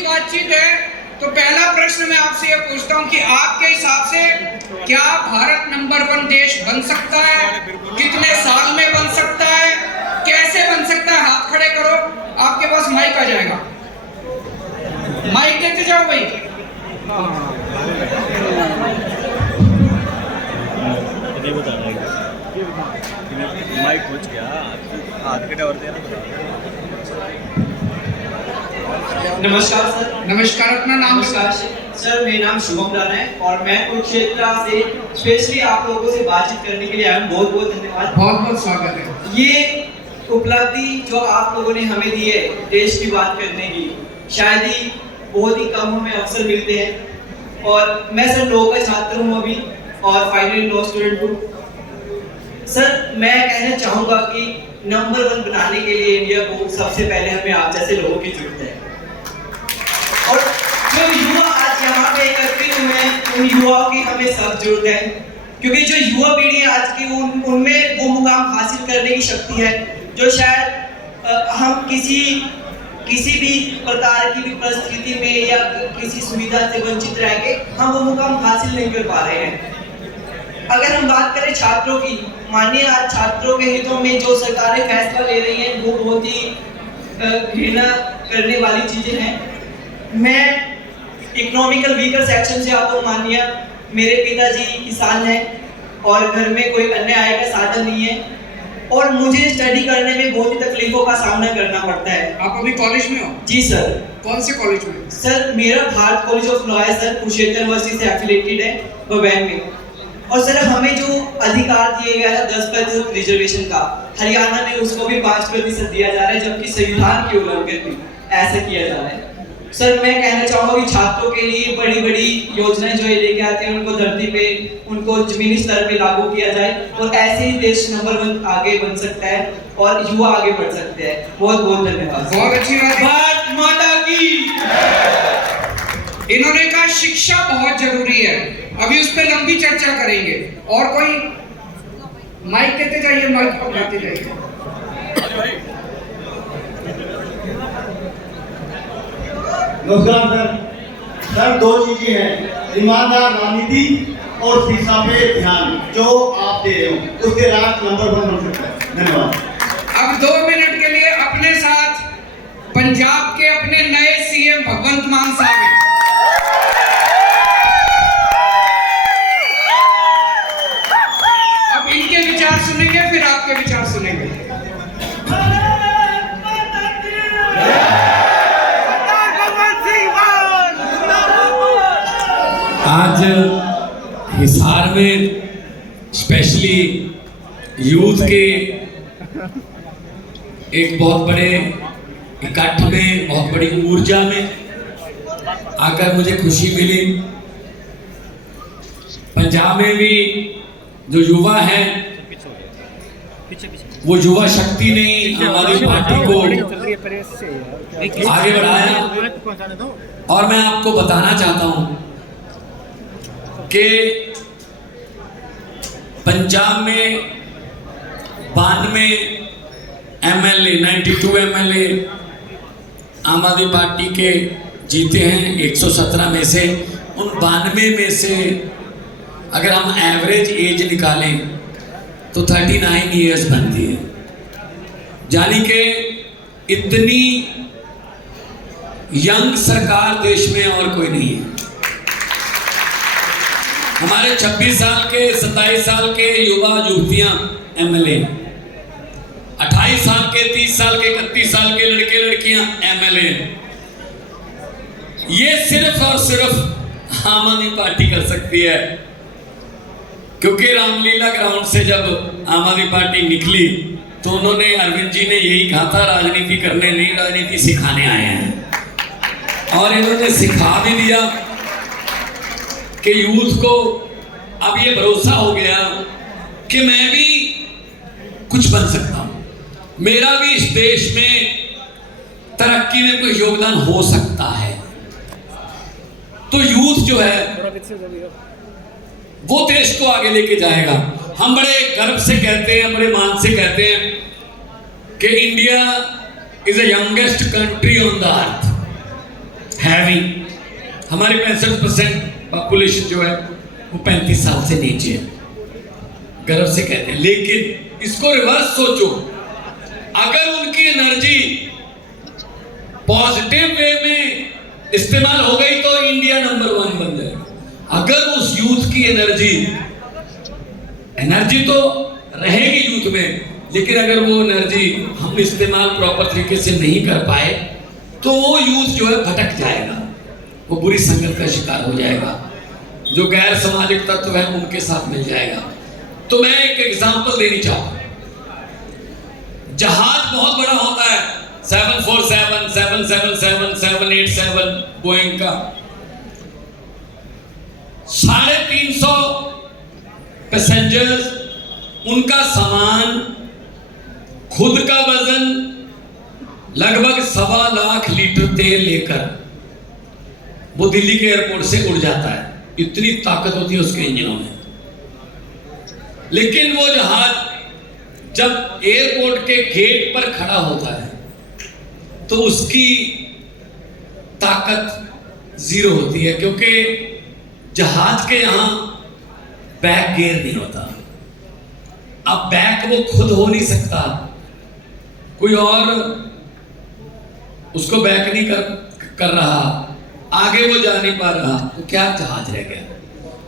बातचीत है तो पहला प्रश्न मैं आपसे यह पूछता हूं कि आपके हिसाब से क्या भारत नंबर 1 देश बन सकता है? कितने साल में बन सकता है? कैसे बन सकता है? हाथ खड़े करो, आपके पास माइक आ जाएगा। माइक देते जाओ भाई। माइक पहुंच गया, हाथ के टावर दे नमस्कार सर। नमस्कार, अपना नाम? नमस्कार सर, मेरा नाम शुभम राणा है और मैं कुरुक्षेत्र से स्पेशली आप लोगों से बातचीत करने के लिए आया हूँ। बहुत बहुत धन्यवाद, बहुत बहुत स्वागत है। ये उपलब्धि जो आप लोगों ने हमें दी है देश की बात करने की, शायद ही बहुत ही कम हमें अवसर मिलते हैं। और मैं सर लॉ का छात्र हूँ अभी और फाइनल लॉ स्टूडेंट हूँ। सर मैं कहना चाहूँगा कि नंबर 1 बनाने के लिए इंडिया को सबसे पहले हमें आप जैसे लोगों की जरूरत है। और जो युवा आज यहाँ पे एकत्रित हुए हैं, उन युवाओं की हमें सब जरूरत है, क्योंकि जो युवा पीढ़ी है आज की उनमें वो मुकाम हासिल करने की शक्ति है जो शायद हम किसी भी प्रकार की भी परिस्थिति में या किसी सुविधा से वंचित रह के हम वो मुकाम हासिल नहीं कर पा रहे हैं। अगर हम बात करें छात्रों की, मानिए आज छात्रों के हितों में जो सरकारें फैसला ले रही हैं वो बहुत ही घृणा करने वाली चीजें हैं। मैं इकोनॉमिकल वीकर सेक्शन से आता हूँ। मानिए मेरे पिताजी किसान हैं और घर में कोई अन्य आय का साधन नहीं है और मुझे स्टडी करने में बहुत ही तकलीफों का सामना करना पड़ता है। आप अभी कॉलेज में हो? जी सर। कौन से कॉलेज में? सर मेरा भारत कॉलेज ऑफ लॉ है सर, कुरुक्षेत्र यूनिवर्सिटी से एफिलिएटेड है बबैन में। और सर हमें जो अधिकार दिए गया है 10% रिजर्वेशन का, हरियाणा में उसको भी 5% दिया जा रहा है, जबकि संविधान के उल्लंघन में ऐसा किया जा रहा है। सर मैं कहना चाहूँगा कि छात्रों के लिए बड़ी बड़ी योजनाएं जो ये लेके आते हैं उनको धरती पे, उनको जमीनी स्तर पे लागू किया जाए और ऐसे ही देश नंबर 1 आगे बन सकता है और युवा आगे बढ़ सकते हैं। बहुत बहुत धन्यवाद। बहुत अच्छी बात। भारत माता की। इन्होंने कहा शिक्षा बहुत जरूरी है, अभी उस पर लंबी चर्चा करेंगे। और कोई माइक देते जाइए, माइक पकड़ाते जाइए। नमस्कार सर। सर 2 चीजें हैं, ईमानदार राजनीति और शिक्षा पे ध्यान जो आप दे रहे हो उसके राष्ट्र नंबर 1 बन सकता है। धन्यवाद। अब 2 मिनट के लिए अपने साथ पंजाब के अपने नए सीएम भगवंत मान साहब हैं। अब इनके विचार सुनेंगे, फिर आपके विचार सुनेंगे। आज हिसार में स्पेशली यूथ के एक बहुत बड़े इकट्ठ में, बहुत बड़ी ऊर्जा में आकर मुझे खुशी मिली। पंजाब में भी जो युवा हैं वो युवा शक्ति ने आम आदमी पार्टी को आगे बढ़ाया। और मैं आपको बताना चाहता हूं कि पंजाब में 92 एमएलए, 92 एमएलए आम आदमी पार्टी के जीते हैं 117 में से। उन 92 में से अगर हम एवरेज एज निकालें तो 39 ईयर्स बनती है, यानी कि इतनी यंग सरकार देश में और कोई नहीं है। हमारे 26 साल के, 27 साल के युवा युवतियां एमएलए, 28 साल के, 30 साल के, 31 साल के लड़के लड़कियां एमएलए। ये सिर्फ और सिर्फ आम आदमी पार्टी कर सकती है, क्योंकि रामलीला ग्राउंड से जब आम आदमी पार्टी निकली तो उन्होंने, अरविंद जी ने यही कहा था, राजनीति करने नहीं, राजनीति सिखाने आए हैं। और इन्होंने सिखा भी दिया कि यूथ को अब ये भरोसा हो गया कि मैं भी कुछ बन सकता हूं, मेरा भी इस देश में तरक्की में कोई योगदान हो सकता है। तो यूथ जो है वो देश को आगे लेके जाएगा। हम बड़े गर्व से कहते हैं, बड़े मान से कहते हैं कि India is the youngest country on the earth. है हैविंग, हमारी 65% पॉपुलेशन जो है वो 35 साल से नीचे है, गर्व से कहते हैं। लेकिन इसको रिवर्स सोचो, अगर उनकी एनर्जी पॉजिटिव वे में इस्तेमाल हो गई तो इंडिया नंबर 1 बन जाएगा। अगर उस यूथ की एनर्जी तो रहेगी यूथ में, लेकिन अगर वो एनर्जी हम इस्तेमाल प्रॉपर तरीके से नहीं कर पाए तो वो यूथ जो है भटक जाएगा, वो बुरी संगत का शिकार हो जाएगा, जो गैर सामाजिक तत्व है उनके साथ मिल जाएगा। तो मैं एक एग्जांपल देनी चाहूंगा। जहाज बहुत बड़ा होता है, 747, 777, 787 बोइंग का, 350 पैसेंजर्स, उनका सामान, खुद का वजन, लगभग 1.25 लाख लीटर तेल लेकर वो दिल्ली के एयरपोर्ट से उड़ जाता है। इतनी ताकत होती है उसके इंजनों में। लेकिन वो जहाज जब एयरपोर्ट के गेट पर खड़ा होता है तो उसकी ताकत 0 होती है, क्योंकि जहाज के यहां बैक गियर नहीं होता। अब बैक वो खुद हो नहीं सकता, कोई और उसको बैक नहीं कर रहा, आगे वो जा नहीं पा रहा, तो क्या जहाज रह गया।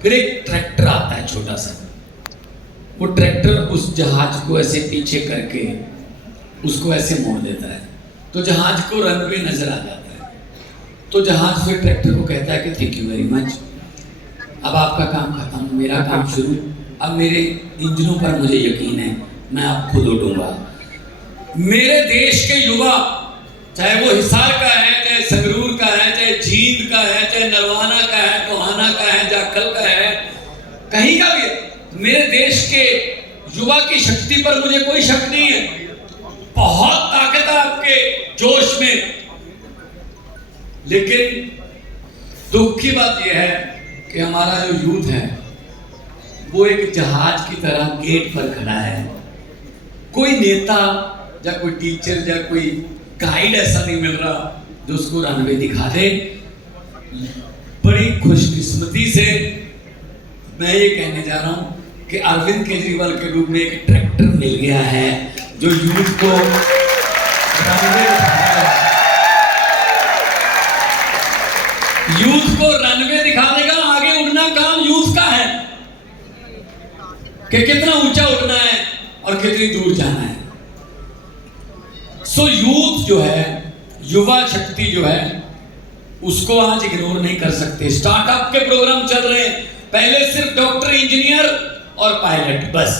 फिर एक ट्रैक्टर आता है छोटा सा, वो ट्रैक्टर उस जहाज को ऐसे पीछे करके उसको ऐसे मोड़ देता है, तो जहाज को रनवे नजर आ जाता है। तो जहाज फिर ट्रैक्टर को कहता है कि थैंक यू वेरी मच, अब आपका काम खत्म, मेरा काम शुरू। अब मेरे इंजनों पर मुझे यकीन है, मैं अब खुद उड़ूंगा। मेरे देश के युवा, चाहे वो हिसार का है, चाहे संगरूर का है, चाहे जींद का है, चाहे नरवाना का है, टोहाना का है, जाखल का है, कहीं का भी है, मेरे देश के युवा की शक्ति पर मुझे कोई शक नहीं है। बहुत ताकत है आपके जोश में। लेकिन दुख की बात यह है कि हमारा जो यूथ है वो एक जहाज की तरह गेट पर खड़ा है। कोई नेता या कोई टीचर या कोई गाइड ऐसा नहीं मिल रहा जो उसको रनवे दिखा दे। बड़ी खुशकिस्मती से मैं ये कहने जा रहा हूं कि अरविंद केजरीवाल के रूप में एक ट्रैक्टर मिल गया है जो यूथ को रनवे दिखा देगा। आगे उड़ना काम यूथ का है कि कितना ऊंचा उड़ना है और कितनी दूर जाना है। सो यूथ जो है, युवा शक्ति जो है, उसको आज इग्नोर नहीं कर सकते। स्टार्टअप के प्रोग्राम चल रहे हैं। पहले सिर्फ डॉक्टर, इंजीनियर और पायलट, बस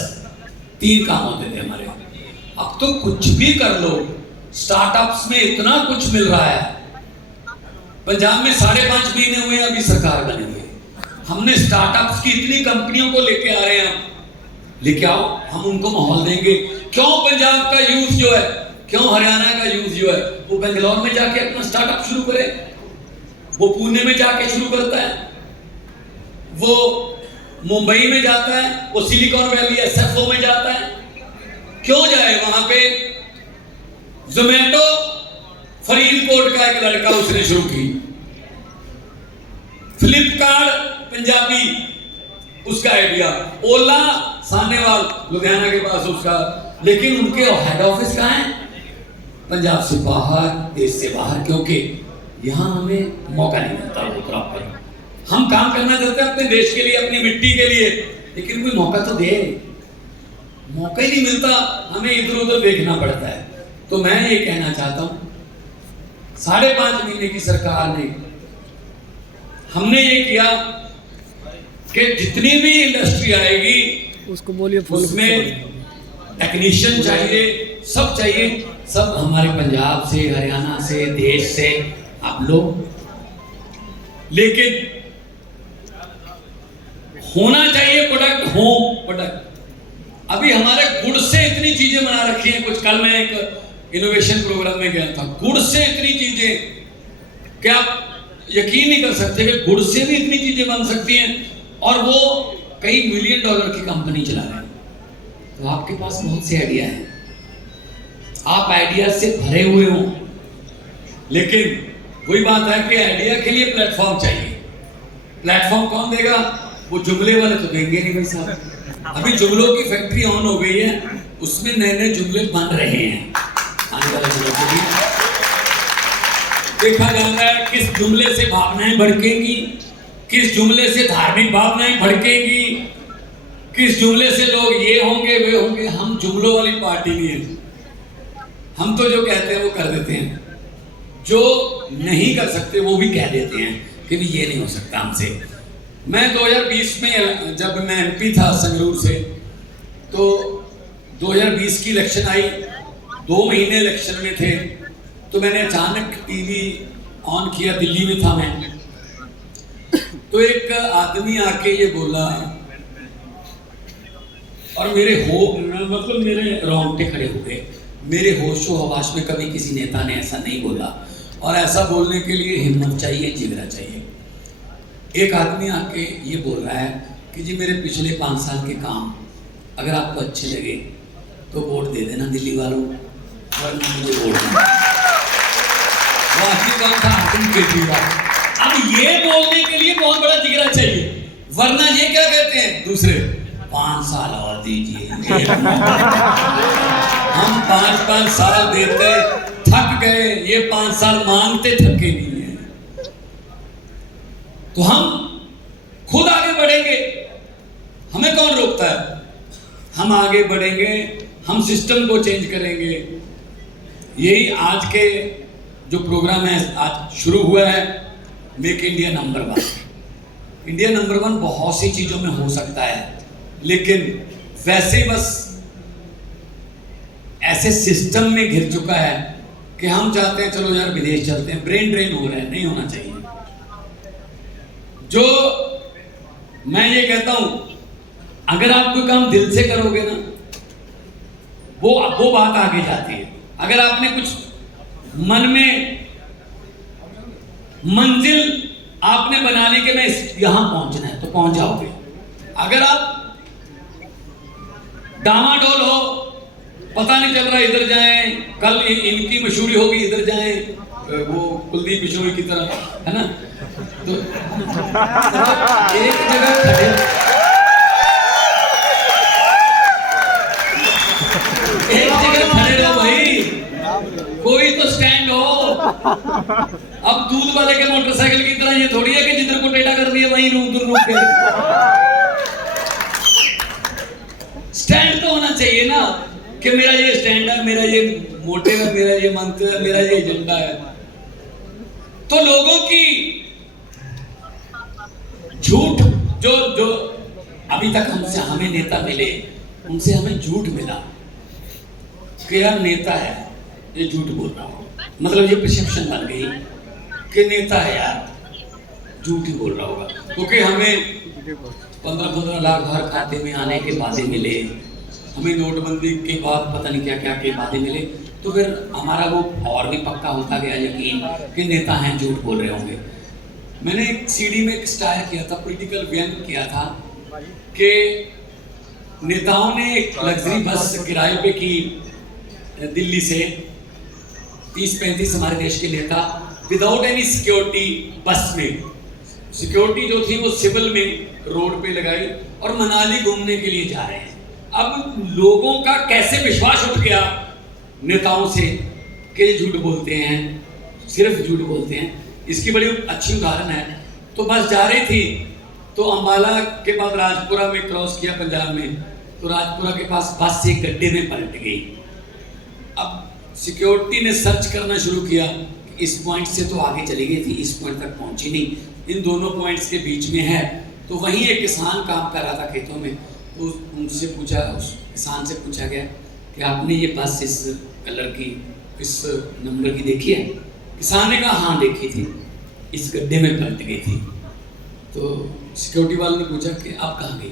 3 काम होते थे हमारे। अब तो कुछ भी कर लो, स्टार्टअप्स में इतना कुछ मिल रहा है। पंजाब में 5.5 महीने हुए अभी सरकार बनी हुई, हमने स्टार्टअप्स की इतनी कंपनियों को लेके आ रहे हैं। लेके आओ, हम उनको माहौल देंगे। क्यों पंजाब का यूथ जो है, क्यों हरियाणा का यूथ जो है वो बेंगलोर में जाके अपना स्टार्टअप शुरू करे, वो पुणे में जाके शुरू करता है, वो मुंबई में जाता है, वो सिलिकॉन वैली एसएफओ में जाता है। क्यों जाए वहां पे? जोमेटो फरीदकोट का एक लड़का उसने शुरू की, फ्लिपकार्ट पंजाबी उसका आइडिया, ओला सानेवाल लुधियाना के पास उसका। लेकिन उनके हेड ऑफिस कहाँ है? पंजाब से बाहर, देश से बाहर, क्योंकि यहाँ हमें मौका नहीं मिलता वो प्रॉपर। हम काम करना चाहते हैं अपने देश के लिए, अपनी मिट्टी के लिए, लेकिन कोई मौका तो दे। मौका ही नहीं मिलता, हमें इधर उधर देखना पड़ता है। तो मैं ये कहना चाहता हूँ, 5.5 महीने की सरकार ने, हमने ये किया कि जितनी भी इंडस्ट्री आएगी उसको बोलिए, उसमें टेक्नीशियन चाहिए, सब चाहिए, सब हमारे पंजाब से, हरियाणा से, देश से आप लोग। लेकिन होना चाहिए प्रोडक्ट, हो प्रोडक्ट। अभी हमारे गुड़ से इतनी चीजें बना रखी हैं। कुछ कल मैं एक इनोवेशन प्रोग्राम में गया था, गुड़ से इतनी चीजें कि आप यकीन नहीं कर सकते कि गुड़ से भी इतनी चीजें बन सकती हैं, और वो कई $मिलियन की कंपनी चला रहे हैं। तो आपके पास बहुत से आइडिया हैं, आप आइडिया से भरे हुए हो, लेकिन वही बात है कि आइडिया के लिए प्लेटफॉर्म चाहिए। प्लेटफॉर्म कौन देगा? वो जुमले वाले तो देंगे नहीं भाई साहब। अभी जुमलों की फैक्ट्री ऑन हो गई है, उसमें नए नए जुमले बन रहे हैं। आने वाले दिनों के लिए देखा जा रहा है किस जुमले से भावनाएं भड़केंगी, किस जुमले से धार्मिक भावनाएं भड़केंगी, किस जुमले से लोग ये होंगे वे होंगे। हम जुमलों वाली पार्टी नहीं है। हम तो जो कहते हैं वो कर देते हैं, जो नहीं कर सकते वो भी कह देते हैं कि भी ये नहीं हो सकता हमसे। मैं 2020 में जब मैं एमपी था संगरूर से, तो 2020 की इलेक्शन आई, 2 महीने इलेक्शन में थे, तो मैंने अचानक टीवी ऑन किया, दिल्ली में था मैं, तो एक आदमी आके ये बोला और मेरे रोंगटे खड़े हो गए। मेरे होशो हवास में कभी किसी नेता ने ऐसा नहीं बोला, और ऐसा बोलने के लिए हिम्मत चाहिए, जिगरा चाहिए। एक आदमी आके ये बोल रहा है कि जी मेरे पिछले 5 साल के काम अगर आपको अच्छे लगे तो वोट दे देना दिल्ली वालों, वरना मुझे वोट नहीं। वो आखिरी कौन था? अरविंद केजरीवाल। अब ये बोलने के लिए बहुत बड़ा जिगरा चाहिए, वरना ये क्या कहते हैं दूसरे, 5 साल और दीजिए। हम 5-5 साल देते थक गए, ये 5 साल मांगते थके नहीं है। तो हम खुद आगे बढ़ेंगे, हमें कौन रोकता है? हम आगे बढ़ेंगे, हम सिस्टम को चेंज करेंगे। यही आज के जो प्रोग्राम है, आज शुरू हुआ है make India number 1। India number 1 बहुत सी चीजों में हो सकता है, लेकिन वैसे बस ऐसे सिस्टम में घिर चुका है कि हम चाहते हैं चलो यार विदेश चलते हैं, ब्रेन ड्रेन हो रहा है, नहीं होना चाहिए। जो मैं ये कहता हूं, अगर आप कोई काम दिल से करोगे ना, वो बात आगे जाती है। अगर आपने कुछ मन में मंजिल आपने बना ली कि मैं यहां पहुंचना है, तो पहुंच जाओगे। अगर आप डामाडोल हो, पता नहीं चल रहा इधर जाएं, कल इनकी मशहूरी होगी इधर जाएं, वो कुलदीप बिश्नोई की तरह, है ना, तो एक जगह खड़े रहो भाई, कोई तो स्टैंड हो। अब दूध वाले के मोटरसाइकिल की तरह ये थोड़ी है कि जिधर को टेढ़ा कर दिया वहीं उधर रुक गए। स्टैंड तो होना चाहिए ना कि मेरा ये स्टैंड है, मेरा ये मोटिव है, मेरा ये मंत्र है, मेरा ये एजेंडा है। तो लोगों की झूठ जो अभी तक हमसे हमें नेता मिले, उनसे हमें झूठ मिला कि यार नेता है, ये झूठ बोल रहा हूं, मतलब ये परसेप्शन बन गई कि नेता है यार, झूठ ही बोल रहा होगा। क्योंकि हमें 15-15 लाख हर खाते में आने के वादे मिले, हमें नोटबंदी के बाद पता नहीं क्या क्या के वादे मिले, तो फिर हमारा वो और भी पक्का होता गया यकीन कि नेता हैं, झूठ बोल रहे होंगे। मैंने एक सीडी में एक स्टार किया था, पॉलिटिकल व्यंग किया था कि नेताओं ने एक लग्जरी बस किराए पे की दिल्ली से, 30-35 हमारे देश के नेता विदाउट एनी सिक्योरिटी बस में, सिक्योरिटी जो थी वो सिविल में रोड पे लगाई और मनाली घूमने के लिए जा रहे हैं। अब लोगों का कैसे विश्वास उठ गया नेताओं से कि झूठ बोलते हैं, सिर्फ झूठ बोलते हैं। इसकी बड़ी अच्छी उदाहरण है, तो बस जा रही थी, तो अंबाला के बाद राजपुरा में क्रॉस किया पंजाब में, तो राजपुरा के पास बस से गड्ढे में पलट गई। अब सिक्योरिटी ने सर्च करना शुरू किया, इस पॉइंट से तो आगे चली गई थी, इस पॉइंट तक पहुंची नहीं, इन दोनों पॉइंट्स के बीच में है। तो वहीं एक किसान काम कर रहा था खेतों में, तो उनसे पूछा, उस किसान से पूछा गया कि आपने ये बस इस कलर की, इस नंबर की देखी है? किसान ने कहा हाँ देखी थी, इस गड्ढे में पलट गई थी। तो सिक्योरिटी वाले ने पूछा कि आप कहाँ गई?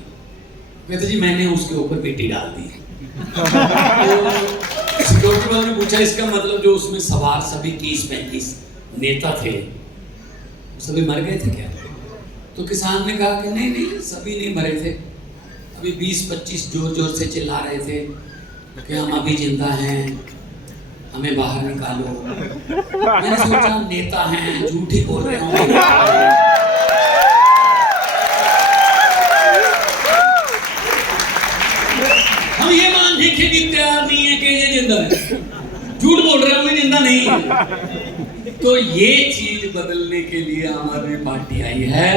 कहते जी मैंने उसके ऊपर मिट्टी डाल दी। तो सिक्योरिटी वाले ने पूछा इसका मतलब जो उसमें सवार सभी 30-35 नेता थे सभी मर गए थे क्या? तो किसान ने कहा कि नहीं नहीं सभी नहीं मरे थे, अभी 20-25 जोर जोर से चिल्ला रहे थे कि हम अभी जिंदा हैं, हमें बाहर निकालो। मैंने सोचा नेता हैं, झूठ ही बोल रहे होंगे। हम ये मानने के लिए तैयार नहीं है कि ये जिंदा है, झूठ बोल रहे होंगे जिंदा नहीं है। तो ये चीज बदलने के लिए आम आदमी पार्टी आई है।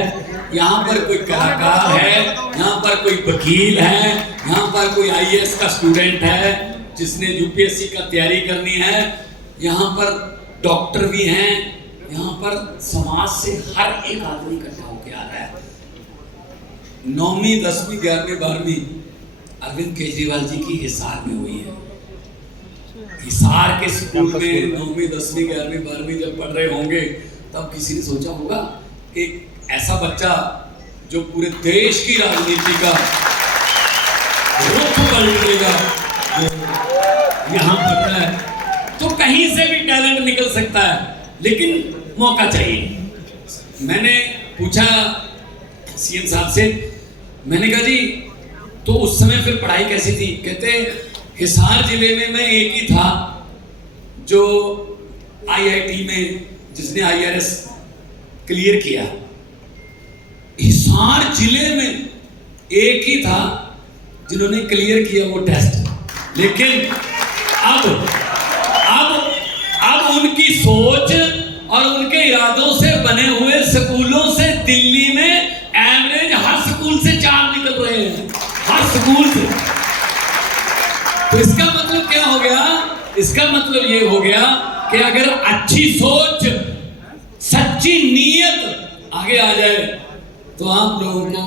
यहाँ पर कोई कलाकार है, यहाँ पर कोई वकील है, यहाँ पर कोई IAS का स्टूडेंट है जिसने UPSC का तैयारी करनी है, यहाँ पर डॉक्टर भी हैं, यहाँ पर समाज से हर एक आदमी इकट्ठा होकर आ रहा है। 9वीं 10वीं 11वीं 12वीं अरविंद केजरीवाल जी की हिसार में हुई है। हिसार के स्कूल में 9वीं 10वीं 11वीं 12वीं जब पढ़ रहे होंगे तब किसी ने सोचा होगा कि ऐसा बच्चा जो पूरे देश की राजनीति का रुख पलटेगा यहाँ पढ़ रहा है, तो कहीं से भी टैलेंट निकल सकता है, लेकिन मौका चाहिए। मैंने पूछा CM साहब से, मैंने कहा जी तो उस समय फिर पढ़ाई कैसी थी? कहते हिसार जिले में मैं एक ही था जो IIT में जिसने IRS क्लियर किया। हिसार जिले में एक ही था जिन्होंने क्लियर किया वो टेस्ट। लेकिन अब उनकी सोच और उनके इरादों से बने हुए स्कूलों से दिल्ली में एवरेज हर स्कूल से 4 निकल रहे हैं, हर स्कूल से। तो इसका मतलब क्या हो गया? इसका मतलब ये हो गया कि अगर अच्छी सोच, सच्ची नीयत आगे आ जाए तो आप लोगों को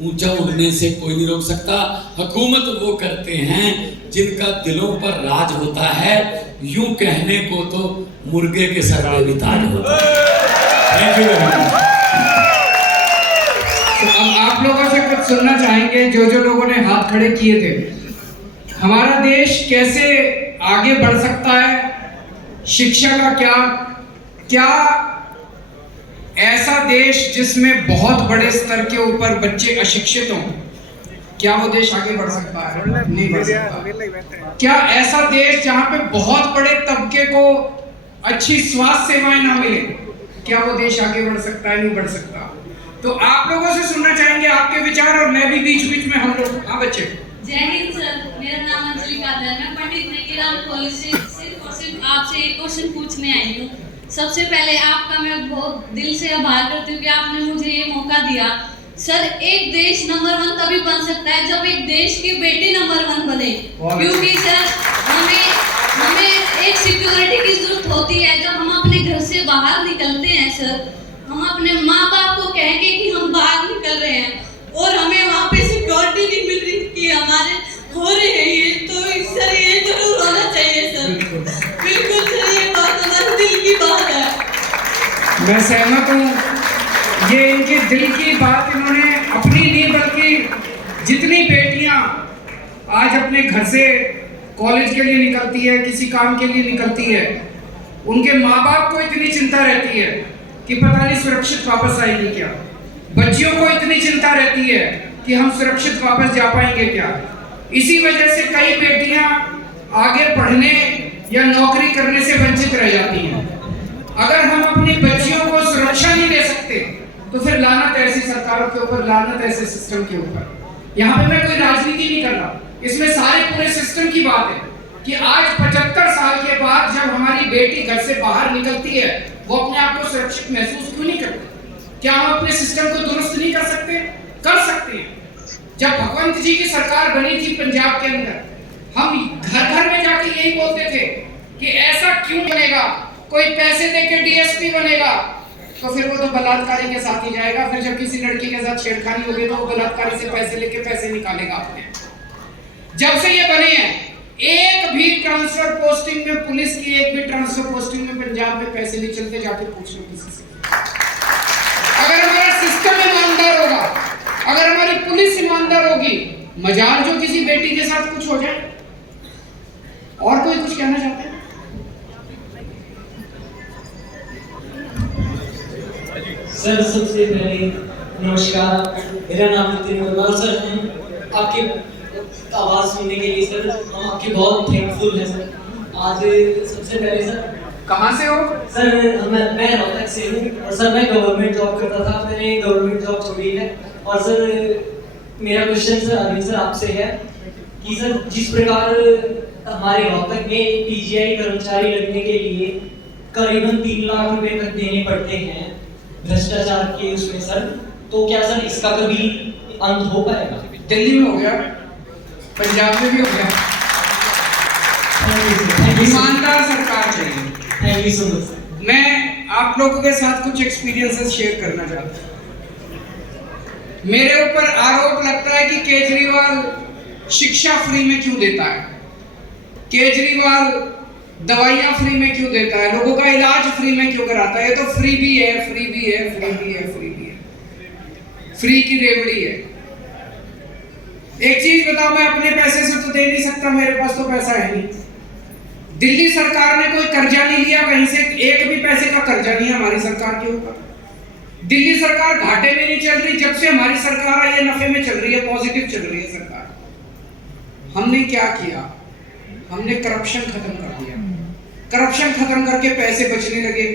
ऊंचा उड़ने से कोई नहीं रोक सकता। हुकूमत वो करते हैं जिनका दिलों पर राज होता है, यूं कहने को तो मुर्गे के सर पे भी ताज होता है। Thank you very much. तो अब आप लोगों से कुछ सुनना चाहेंगे जो लोगों ने हाथ खड़े किए थे। हमारा देश कैसे आगे बढ़ सकता है, शिक्षा का क्या ऐसा देश जिसमें बहुत बड़े स्तर के ऊपर बच्चे अशिक्षित हों, क्या वो देश आगे बढ़ सकता है? नहीं बढ़ सकता। क्या ऐसा देश जहां पे बहुत बड़े तबके को अच्छी स्वास्थ्य सेवाएं ना मिले, क्या वो देश आगे बढ़ सकता है? नहीं बढ़ सकता। तो आप लोगों से सुनना चाहेंगे आपके विचार, और मैं भी बीच में हम लोग। हाँ बच्चे। जय हिंद सर, मेरा नाम अंजलि कादर है। मैं पंडित नेकीराम कॉलेज से सिर्फ और सिर्फ आपसे एक क्वेश्चन पूछने आई हूँ। सबसे पहले आपका मैं बहुत दिल से आभार करती हूँ कि आपने मुझे ये मौका दिया। सर, एक देश नंबर 1 तभी बन सकता है जब एक देश की बेटी नंबर 1 बने, क्योंकि सर हमें एक सिक्योरिटी की जरूरत होती है। जब हम अपने घर से बाहर निकलते हैं सर, हम अपने माँ बाप को कहेंगे कि हम बाहर निकल रहे हैं और हमें वहाँ पे सिक्योरिटी नहीं मिल रही कि हमारे हो रहे हैं ये, तो सर ये जरूर होना चाहिए सर। बिल्कुल सर, ये बात हमारे दिल की बात है। मैं सहमत हूँ। ये इनकी दिल की बात इन्होंने अपनी नहीं, बल्कि जितनी बेटियाँ आज अपने घर से कॉलेज के लिए निकलती है, किसी काम के लिए निकलती है, उनके माँ बाप को इतनी चिंता रहती है कि पता नहीं सुरक्षित वापस आएंगे क्या। बच्चियों को इतनी चिंता रहती है कि हम सुरक्षित वापस जा पाएंगे क्या। इसी वजह से कई बेटियां आगे पढ़ने या नौकरी करने से वंचित रह जाती हैं। अगर हम अपनी बच्चियों को सुरक्षा नहीं दे सकते तो फिर लानत ऐसी सरकारों के ऊपर, लानत ऐसे सिस्टम के ऊपर। यहाँ पे मैं कोई राजनीति नहीं कर रहा, इसमें सारे पूरे सिस्टम की बात है कि आज 75 साल के बाद जब हमारी बेटी घर से बाहर निकलती है, वो अपने आप को सुरक्षित महसूस क्यों नहीं करती? क्या हम अपने सिस्टम को दुरुस्त नहीं कर सकते? कर सकते हैं। जब भगवंत जी की सरकार बनी थी पंजाब के अंदर, हम घर घर में जाके यही बोलते थे कि ऐसा क्यों बनेगा, कोई पैसे देके DSP बनेगा तो फिर वो तो बलात्कारी के साथ ही जाएगा। फिर जब किसी लड़की के साथ छेड़खानी होगी तो वो बलात्कारी से पैसे लेके पैसे निकालेगा अपने। जब से ये बने हैं, एक भी ट्रांसफर पोस्टिंग में, पुलिस की एक भी ट्रांसफर पोस्टिंग में पंजाब में पैसे नहीं चलते। जाके पूछ लो किसी से। अगर हमारा सिस्टम ईमानदार होगा, अगर हमारी पुलिस ईमानदार होगी, मजाल जो किसी बेटी के साथ कुछ हो जाए। और कोई कुछ कहना चाहते हैं? सर, सबसे पहले नमस्कार, मेरा नाम नितिन वर्मा सर है। आपकी आवाज़ सुनने के लिए सर हम आपके बहुत थैंकफुल हैं सर। आज सबसे पहले सर कहाँ से हो? सर मैं रोहतक से हूँ और सर मैं गवर्नमेंट जॉब करता था, मैंने गवर्नमेंट जॉब छोड़ी है। और सर मेरा क्वेश्चन सर अरविंद सर आपसे है कि सर जिस प्रकार हमारे रोहतक में पीजीआई कर्मचारी लगने के लिए करीबन 3 लाख रुपए तक देने पड़ते हैं भ्रष्टाचार के उसमें सर, तो क्या सर इसका कभी अंत हो पाएगा? दिल्ली में हो गया, पंजाब में भी हो गया। थैंक यू ईमानदार सरकार चाहिए। Thank you so much. मैं आप लोगों के साथ कुछ एक्सपीरियंसेस शेयर करना चाहता हूँ। मेरे ऊपर आरोप लगता है कि केजरीवाल शिक्षा फ्री में क्यों देता है, केजरीवाल दवाइयां फ्री में क्यों देता है, लोगों का इलाज फ्री में क्यों कराता है। ये तो फ्री भी है, फ्री भी है, फ्री भी है, फ्री भी है, फ्री की रेवड़ी है। एक चीज बताओ, मैं अपने पैसे से तो दे नहीं सकता, मेरे पास तो पैसा है नहीं। दिल्ली सरकार ने कोई कर्जा नहीं लिया कहीं से, एक भी पैसे का कर्जा नहीं है हमारी सरकार के ऊपर। दिल्ली सरकार घाटे में नहीं चल रही, जब से हमारी सरकार आई है नफे में चल रही है, पॉजिटिव चल रही है सरकार। हमने क्या किया? हमने करप्शन खत्म कर दिया। करप्शन खत्म करके पैसे बचने लगे,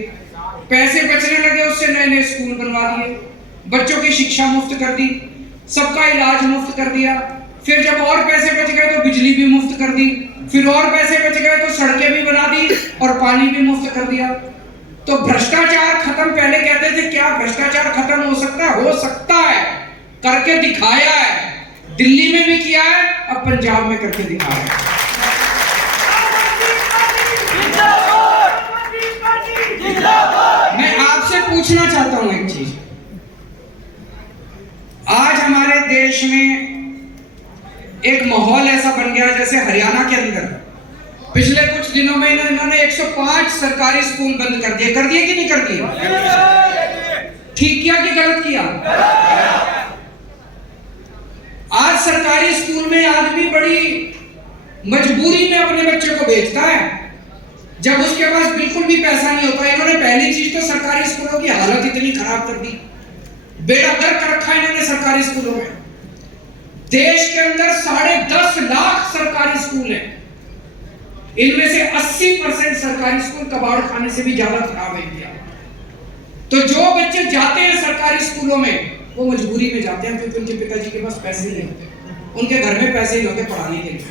पैसे बचने लगे, उससे नए नए स्कूल बनवा दिए, बच्चों की शिक्षा मुफ्त कर दी, सबका इलाज मुफ्त कर दिया। फिर जब और पैसे बच गए तो बिजली भी मुफ्त कर दी, फिर और पैसे बच गए तो सड़कें भी बना दी और पानी भी मुफ्त कर दिया। तो भ्रष्टाचार खत्म, पहले कहते थे क्या भ्रष्टाचार खत्म हो सकता है? हो सकता है, करके दिखाया है। दिल्ली में भी किया है, अब पंजाब में करके दिखाया है। मैं आपसे पूछना चाहता हूं एक चीज, आज हमारे देश में एक माहौल ऐसा बन गया जैसे हरियाणा के अंदर पिछले कुछ दिनों में इन्होंने 105 सरकारी स्कूल बंद कर दिए कि नहीं कर दिए? ठीक किया कि गलत किया? आज सरकारी स्कूल में आदमी बड़ी मजबूरी में अपने बच्चे को भेजता है, जब उसके पास बिल्कुल भी पैसा नहीं होता। इन्होंने पहली चीज तो सरकारी स्कूलों की हालत इतनी खराब कर दी, बेड़ा गर्क कर रखा है इन्होंने सरकारी स्कूलों में। देश के अंदर 10.5 लाख सरकारी स्कूल हैं, इनमें से 80% सरकारी स्कूल कबाड़ खाने से भी ज्यादा खराब है इंडिया। तो जो बच्चे जाते हैं सरकारी स्कूलों में वो मजबूरी में जाते हैं, क्योंकि उनके पिताजी के पास पैसे नहीं होते, उनके घर में पैसे नहीं होते पढ़ाने के लिए,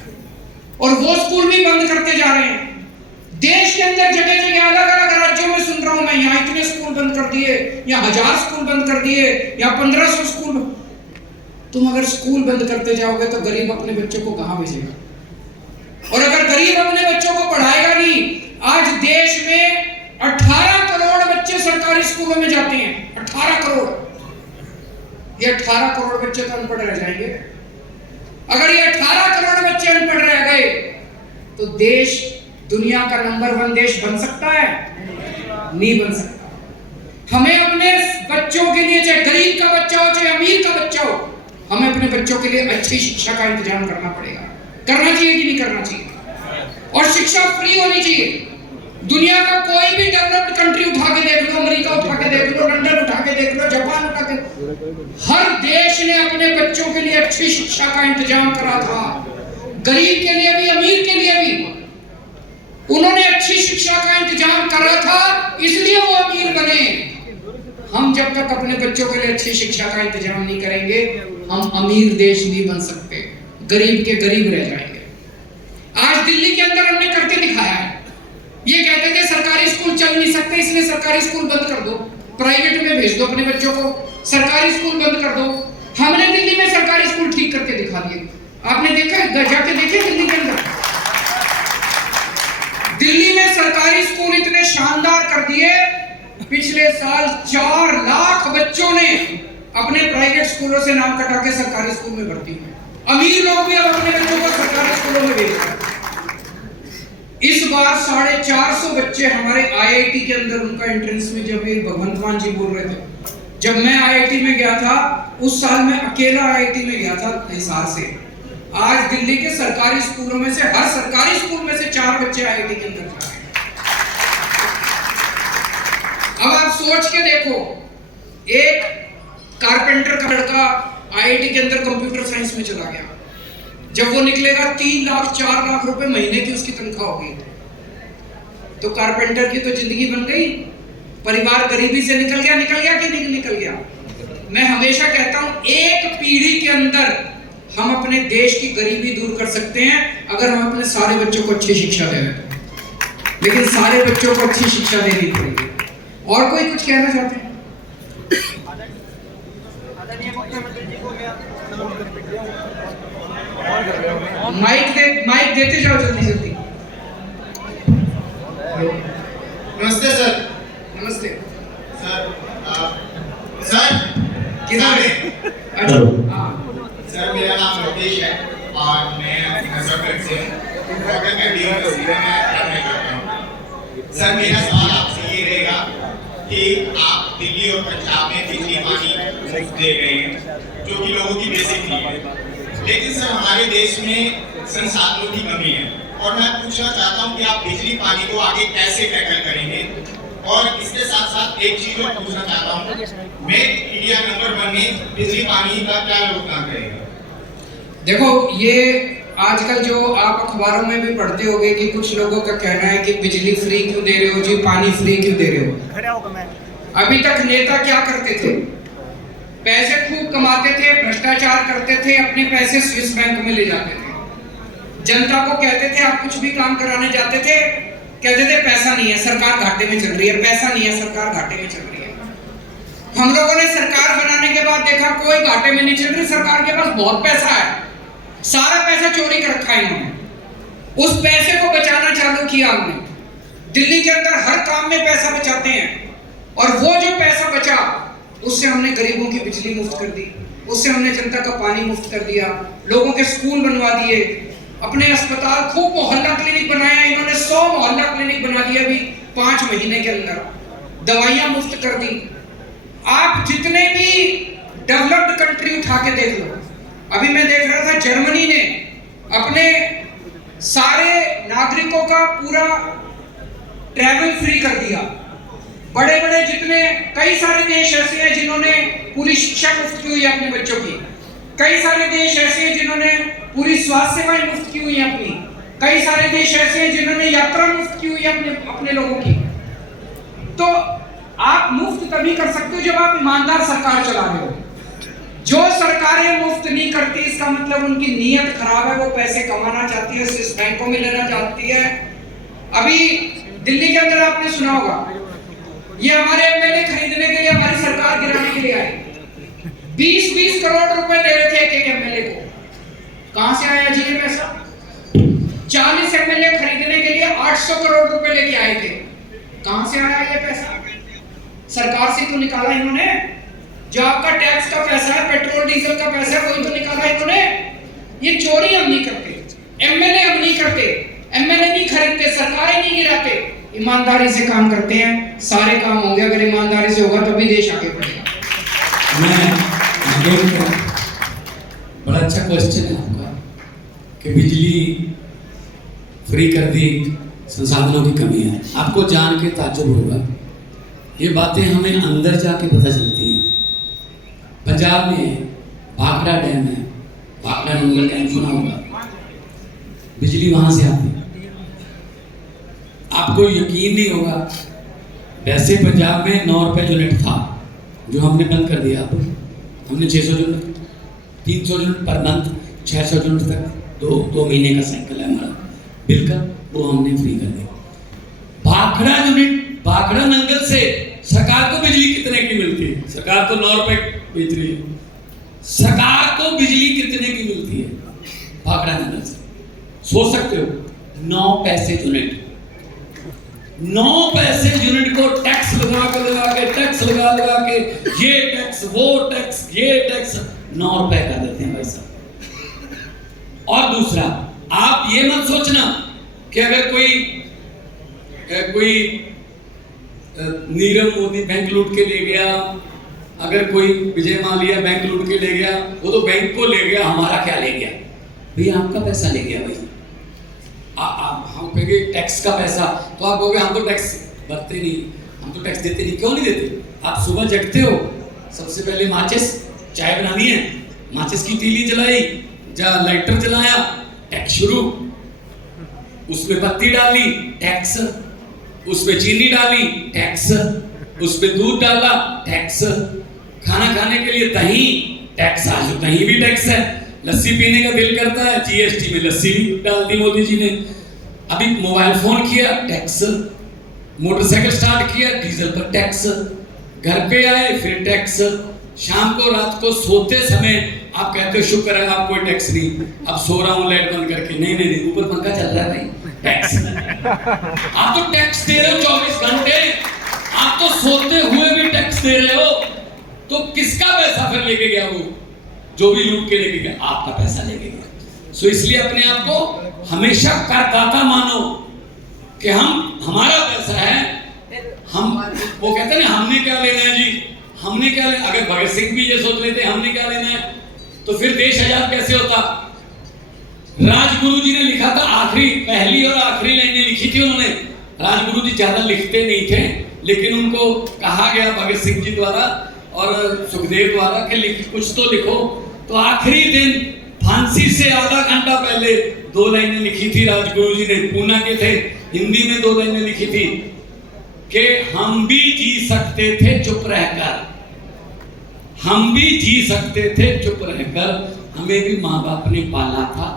और वो स्कूल भी बंद करते जा रहे हैं। देश के अंदर जगह जगह अलग अलग राज्यों में सुन रहा हूं मैं, यहाँ इतने स्कूल बंद कर दिए, या 1000 स्कूल बंद कर दिए, या 1500 स्कूल। तुम अगर स्कूल बंद करते जाओगे तो गरीब अपने बच्चों को कहां भेजेगा? और अगर गरीब अपने बच्चों को पढ़ाएगा नहीं, आज देश में 18 करोड़ बच्चे सरकारी स्कूलों में जाते हैं, 18 करोड़। ये 18 करोड़ बच्चे तो अनपढ़ रह जाएंगे। अगर ये 18 करोड़ बच्चे अनपढ़ रह गए तो देश दुनिया का नंबर 1 देश बन सकता है? नहीं बन सकता। हमें अपने बच्चों के लिए, चाहे गरीब का बच्चा हो चाहे अमीर का बच्चा हो, हमें अपने बच्चों के लिए अच्छी शिक्षा का इंतजाम करना पड़ेगा। करना चाहिए कि नहीं करना चाहिए? और शिक्षा फ्री होनी चाहिए। दुनिया का कोई भी डेवलप्ड कंट्री उठा के देख लो, अमेरिका उठा के देख लो, लंदन उठा के देख लो, जापान उठा के, हर देश ने अपने बच्चों के लिए अच्छी शिक्षा का इंतजाम करा था। गरीब के लिए भी अमीर के लिए भी उन्होंने अच्छी शिक्षा का इंतजाम करा था, इसलिए वो अमीर बने। हम जब तक अपने बच्चों के लिए अच्छी शिक्षा का इंतजाम नहीं करेंगे, हम अमीर देश नहीं बन सकते, गरीब के गरीब रह जाएंगे। आज दिल्ली के अंदर हमने करके दिखाया है। ये कहते थे सरकारी स्कूल चल नहीं सकते, इसलिए सरकारी स्कूल बंद कर दो, प्राइवेट में भेज दो अपने बच्चों को, सरकारी स्कूल बंद कर दो। हमने दिल्ली में सरकारी स्कूल ठीक करके दिखा दिए। आपने देखा, जाके देखे दिल्ली के अंदर, दिल्ली में सरकारी स्कूल इतने शानदार कर दिए, पिछले साल 4 लाख बच्चों ने अपने प्राइवेट स्कूलों से नाम कटा के सरकारी स्कूल में भर्ती हुए। अमीर लोग भी अब अपने बच्चों को सरकारी स्कूलों में भेज रहे हैं। इस बार 450 बच्चे हमारे आईआईटी के अंदर, उनका एंट्रेंस में, जब भगवंत मान जी बोल रहे थे, जब मैं आईआईटी में गया था उस साल मैं अकेला आईआईटी में गया था हिसार से। आज दिल्ली के सरकारी स्कूलों में से, हर सरकारी स्कूल में से 4 बच्चे आईआईटी के अंदर जा रहे हैं। अब आप सोच के देखो, एक कारपेंटर का लड़का आईआईटी के अंदर कंप्यूटर साइंस में चला गया, जब वो निकलेगा 3 लाख 4 लाख रुपए महीने की उसकी तनख्वाह होगी। तो कारपेंटर की तो जिंदगी बन गई, परिवार गरीबी से निकल गया कि नहीं निकल गया। मैं हमेशा कहता हूं एक पीढ़ी के अंदर हम अपने देश की गरीबी दूर कर सकते हैं अगर हम अपने सारे बच्चों को अच्छी शिक्षा दे रहे हैं, लेकिन सारे बच्चों को अच्छी शिक्षा देनी पड़ेगी। और कोई कुछ कहना चाहते हैं? माइक देते जाओ जल्दी जल्दी। नमस्ते सर। नमस्ते सर सर किधर है? हाँ। सर मेरा नाम लोकेश है और मैं मुजफ्फरनगर से हूँ। अगर मैं डीएम में पढ़ाई करता हूँ। सर मेरा सवाल आपसे ये रहेगा कि आप दिल्ली और पंजाब में बिजली पानी मुफ्त दे रहे हैं जो कि लोगों की बेसिक नीड है, लेकिन सर हमारे देश में संसाधनों की कमी है और मैं पूछना चाहता हूं कि आप बिजली पानी को आगे कैसे टैकल करेंगे। और इसके साथ साथ एक चीज और पूछना चाहता हूं, मेक इंडिया नंबर 1 में बिजली पानी का क्या योगदान करेगा? देखो, ये आजकल जो आप अखबारों में भी पढ़ते होंगे कि कुछ लोगों का कहना है कि बिजली फ्री क्यों दे रहे हो जी, पानी फ्री क्यों दे रहे हो। अभी तक नेता क्या करते थे? पैसे खूब कमाते थे, भ्रष्टाचार करते थे, अपने पैसे स्विस बैंक में ले जाते थे, जनता को कहते थे आप कुछ भी काम कराने जाते थे, कहते थे पैसा नहीं है, सरकार घाटे में चल रही है, पैसा नहीं है, सरकार घाटे में चल रही है। हम लोगों ने सरकार बनाने के बाद देखा कोई घाटे में नहीं चल रही, सरकार के पास बहुत पैसा है, सारा पैसा चोरी कर रखा है इन्होंने। उस पैसे को बचाना चालू किया हमने। दिल्ली के अंदर हर काम में पैसा बचाते हैं और वो जो पैसा बचा उससे हमने गरीबों की बिजली मुफ्त कर दी, उससे हमने जनता का पानी मुफ्त कर दिया, लोगों के स्कूल बनवा दिए, अपने अस्पताल, खूब मोहल्ला क्लिनिक बनाया इन्होंने, 100 मोहल्ला क्लिनिक बना दिया अभी 5 महीने के अंदर, दवाइयां मुफ्त कर दी। आप जितने भी डेवलप्ड कंट्री उठा के देख लो, अभी मैं देख रहा था जर्मनी ने अपने सारे नागरिकों का पूरा ट्रैवल फ्री कर दिया। बड़े बड़े जितने कई सारे देश ऐसे हैं जिन्होंने पूरी शिक्षा मुफ्त की हुई है अपने बच्चों की, कई सारे देश ऐसे हैं जिन्होंने पूरी स्वास्थ्य सेवाएं मुफ्त की हुई है अपनी, कई सारे देश ऐसे हैं जिन्होंने यात्रा मुफ्त की हुई है अपने लोगों की। तो आप मुफ्त तभी कर सकते हो जब आप ईमानदार सरकार चला रहे हो। जो सरकारें मुफ्त नहीं करती इसका मतलब उनकी नीयत खराब है, वो पैसे कमाना चाहती है, स्विस बैंकों में लेना चाहती है। अभी दिल्ली के अंदर आपने सुना होगा, ये हमारे एमएलए खरीदने के लिए हमारी सरकार गिराने के लिए आए, 20-20 करोड़ रुपए दे रहे थे एक एमएलए को। कहां से आया जी ये पैसा? 40 एमएलए खरीदने के लिए 800 करोड़ रुपए लेके आए थे। कहां से आया ये पैसा? सरकार से तो निकाला इन्होंने। जो आपका टैक्स का पैसा है, पेट्रोल डीजल का पैसा है, वही तो निकाला इन्होंने। ये चोरी हम नहीं करते, एमएलए हम नहीं करते, एमएलए नहीं खरीदते, सरकारें नहीं गिराते, ईमानदारी से काम करते हैं, सारे काम होंगे। अगर ईमानदारी से होगा तभी देश आगे बढ़ेगा। मैं बड़ा अच्छा क्वेश्चन है आपका कि बिजली फ्री कर दी, संसाधनों की कमी है। आपको जान के ताज्जुब होगा, ये बातें हमें अंदर जाके पता चलती हैं। पंजाब में भाखड़ा डैम है, भाखड़ा नंगल डैम सुना होगा, बिजली वहां से आती है। आपको यकीन नहीं होगा, वैसे पंजाब में 9 रुपए यूनिट था जो हमने बंद कर दिया। अब हमने 600 unit, 300 unit per month, 600 unit तक 2 महीने का साइकिल है हमारा बिल का, वो हमने फ्री कर दिया। भाखड़ा यूनिट, भाखड़ा नंगल से सरकार को बिजली कितने की मिलती है? सरकार तो 9 रुपए बेच रही है, सरकार को बिजली कितने की मिलती है भाखड़ा नंगल से? सोच सकते हो, 9 पैसे यूनिट। 9 पैसे यूनिट को टैक्स लगा के टैक्स लगा के ये टैक्स वो टैक्स ये टैक्स 9 रुपए कर देते हैं भाई साहब। और दूसरा, आप ये मत सोचना कि अगर कोई नीरव मोदी बैंक लूट के ले गया, अगर कोई विजय माल्या बैंक लूट के ले गया, वो तो बैंक को ले गया, हमारा क्या ले गया? भैया आपका पैसा ले गया भाई। हम कहेंगे टैक्स का पैसा, तो आप कहोगे हम तो टैक्स भरते नहीं, हम तो टैक्स देते नहीं। क्यों नहीं देते? आप सुबह जगते हो, सबसे पहले माचिस, चाय बनानी है, माचिस की तीली जलाई, जहाँ लाइटर जलाया, टैक्स शुरू, उसमें बत्ती डाली, टैक्स, उसमें चीनी डाली, टैक्स, उसमें दूध डाला, टैक्स, खाना खाने के लिए दही, टैक्स, आज दही भी टैक्स है, लस्सी पीने का दिल करता है, जीएसटी में लस्सी भी डाल दी मोदी जी ने, अभी मोबाइल फोन किया, टैक्स, मोटरसाइकिल स्टार्ट किया, डीजल पर टैक्स, घर पे आए फिर टैक्स, शाम को रात को सोते समय आप कहते हो शुक्र है आप कोई टैक्स नहीं, अब सो रहा हूं लाइट बंद करके, नहीं नहीं नहीं ऊपर पंखा चल रहा है भाई, टैक्स। आप तो टैक्स दे रहे हो 24 घंटे, आप तो सोते हुए भी टैक्स दे रहे हो, तो किसका पैसा फिर लेके गया वो जो भी लूट के लेके गया? आपका पैसा लेके गया। सो इसलिए अपने आप को हमेशा करदाता मानो कि हमारा पैसा है, हम वो कहते हैं ना हमने क्या लेना है जी, हमने क्या लेना। अगर भगत सिंह भी ये सोच लेते हमने क्या लेना है तो फिर देश आजाद कैसे होता? राजगुरु जी ने लिखा था, आखिरी पहली और आखिरी लाइनें लिखी थी उन्होंने। राजगुरु जी ज्यादा लिखते नहीं थे, लेकिन उनको कहा गया भगत सिंह जी द्वारा और सुखदेव द्वारा कि कुछ तो लिखो, तो आखिरी दिन फांसी से आधा घंटा पहले 2 लाइनें लिखी थी राजगुरु जी ने, पूना के थे, हिंदी में 2 लाइनें लिखी थी कि हम भी जी सकते थे चुप रहकर, हम भी जी सकते थे चुप रहकर, हमें भी माँ बाप ने पाला था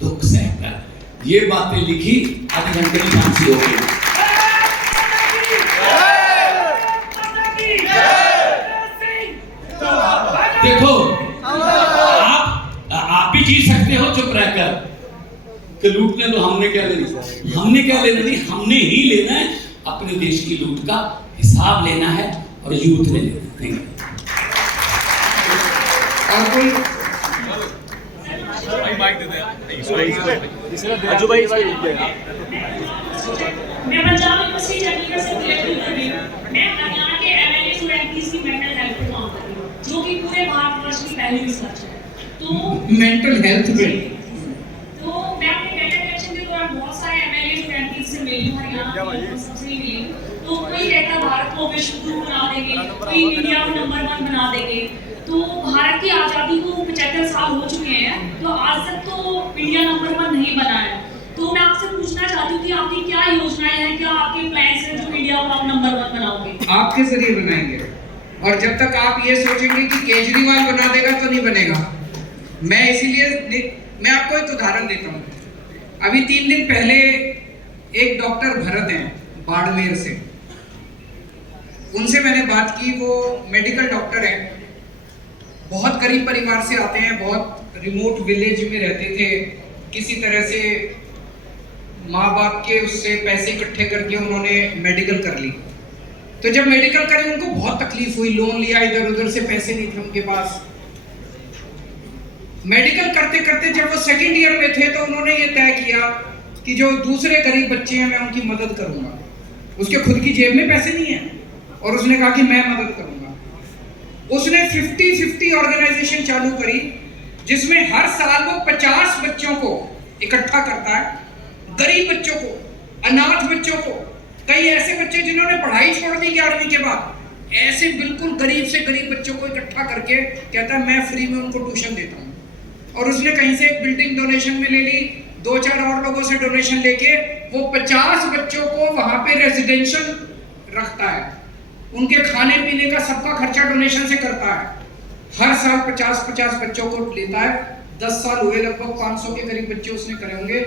दुख सहकर। ये बातें लिखी, आधे घंटे की फांसी हो गई। देखो आप भी जी सकते हो चुप रहकर कि लूटने तो हमने क्या लेना, हमने क्या लेना नहीं, हमने ही लेना है, अपने देश की लूट का हिसाब लेना है और यूथ ने लेना है। और कोई अजू भाई मैं पंजाब यूनिवर्सिटी चंडीगढ़ से कलेक्टिव कर रही हूँ। मैं हरियाणा के एमएलए और एमपीज की मेंटल हेल्थ पे काम कर रही हूँ, जो कि पूरे भारतवर्ष की पहली रिसर्च है। तो मेंटल हेल्थ पे तो मैं अपने डेटा कलेक्शन के दौरान बहुत सारे एमएलए और एमपीज से मिली हूँ, हरियाणा के सबसे ही मिली हूँ। तो कोई कहता भारत को विश्व गुरु बना देंगे, कोई इंडिया को नंबर 1 बना देंगे। तो भारत की आज़ादी को 75 साल हो चुके हैं, तो आज तक तो इंडिया नंबर 1 नहीं बना है। तो मैं आपसे पूछना चाहती हूँ कि आपकी क्या योजनाएं हैं, क्या आपके प्लान्स हैं जो इंडिया को आप नंबर 1 बनाओगे? आपके जरिए बनाएंगे, और जब तक आप ये सोचेंगे कि केजरीवाल बना देगा तो नहीं बनेगा। मैं इसीलिए मैं आपको एक उदाहरण देता हूँ। अभी 3 दिन पहले एक डॉक्टर भरत हैं बाड़मेर से, उनसे मैंने बात की। वो मेडिकल डॉक्टर हैं, बहुत गरीब परिवार से आते हैं, बहुत रिमोट विलेज में रहते थे, किसी तरह से माँ बाप के उससे पैसे इकट्ठे करके उन्होंने मेडिकल कर ली। तो जब मेडिकल करी उनको बहुत तकलीफ हुई, लोन लिया, इधर उधर से पैसे नहीं थे उनके पास। मेडिकल करते करते जब वो 2nd ईयर में थे तो उन्होंने ये तय किया कि जो दूसरे गरीब बच्चे हैं मैं उनकी मदद करूंगा। उसके खुद की जेब में पैसे नहीं है और उसने कहा कि मैं मदद करूंगा। उसने 50-50 ऑर्गेनाइजेशन चालू करी, जिसमें हर साल वो 50 बच्चों को इकट्ठा करता है, गरीब बच्चों को, अनाथ बच्चों को, कई ऐसे बच्चे जिन्होंने पढ़ाई छोड़ दी 11वीं के बाद, ऐसे बिल्कुल गरीब से गरीब बच्चों को इकट्ठा करके कहता है मैं फ्री में उनको ट्यूशन देता हूँ। और उसने कहीं से एक बिल्डिंग डोनेशन में ले ली, 2-4 और लोगों से डोनेशन लेके वो 50 बच्चों को वहां पे रेजिडेंशियल रखता है, उनके खाने पीने का सबका खर्चा डोनेशन से करता है। हर साल 50-50 बच्चों को लेता है। 10 साल हुए, लगभग 500 के करीब बच्चे उसने करे होंगे।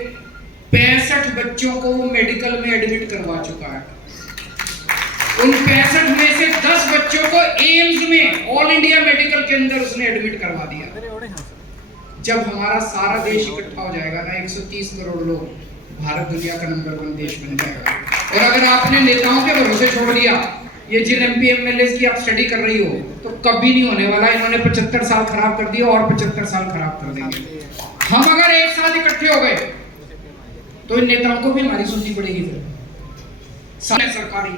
65 बच्चों को वो मेडिकल में एडमिट करवा चुका है। उन 65 में से 10 बच्चों को एम्स में, ऑल इंडिया मेडिकल के अंदर उसने एडमिट करवा दिया। जब हमारा सारा देश इकट्ठा हो जाएगा ना, 130 करोड़ लोग, भारत दुनिया का नंबर 1 देश बन जाएगा। और अगर आपने नेताओं के भरोसे छोड़ दिया, ये जिन MP MLA की आप स्टडी कर रही हो, तो कभी नहीं होने वाला। इन्होंने 75 साल खराब कर दिया और 75 साल खराब कर देंगे। हम अगर एक साथ इकट्ठे हो गए तो इन नेताओं को भी हमारी सुननी पड़ेगी। फिर सरकारी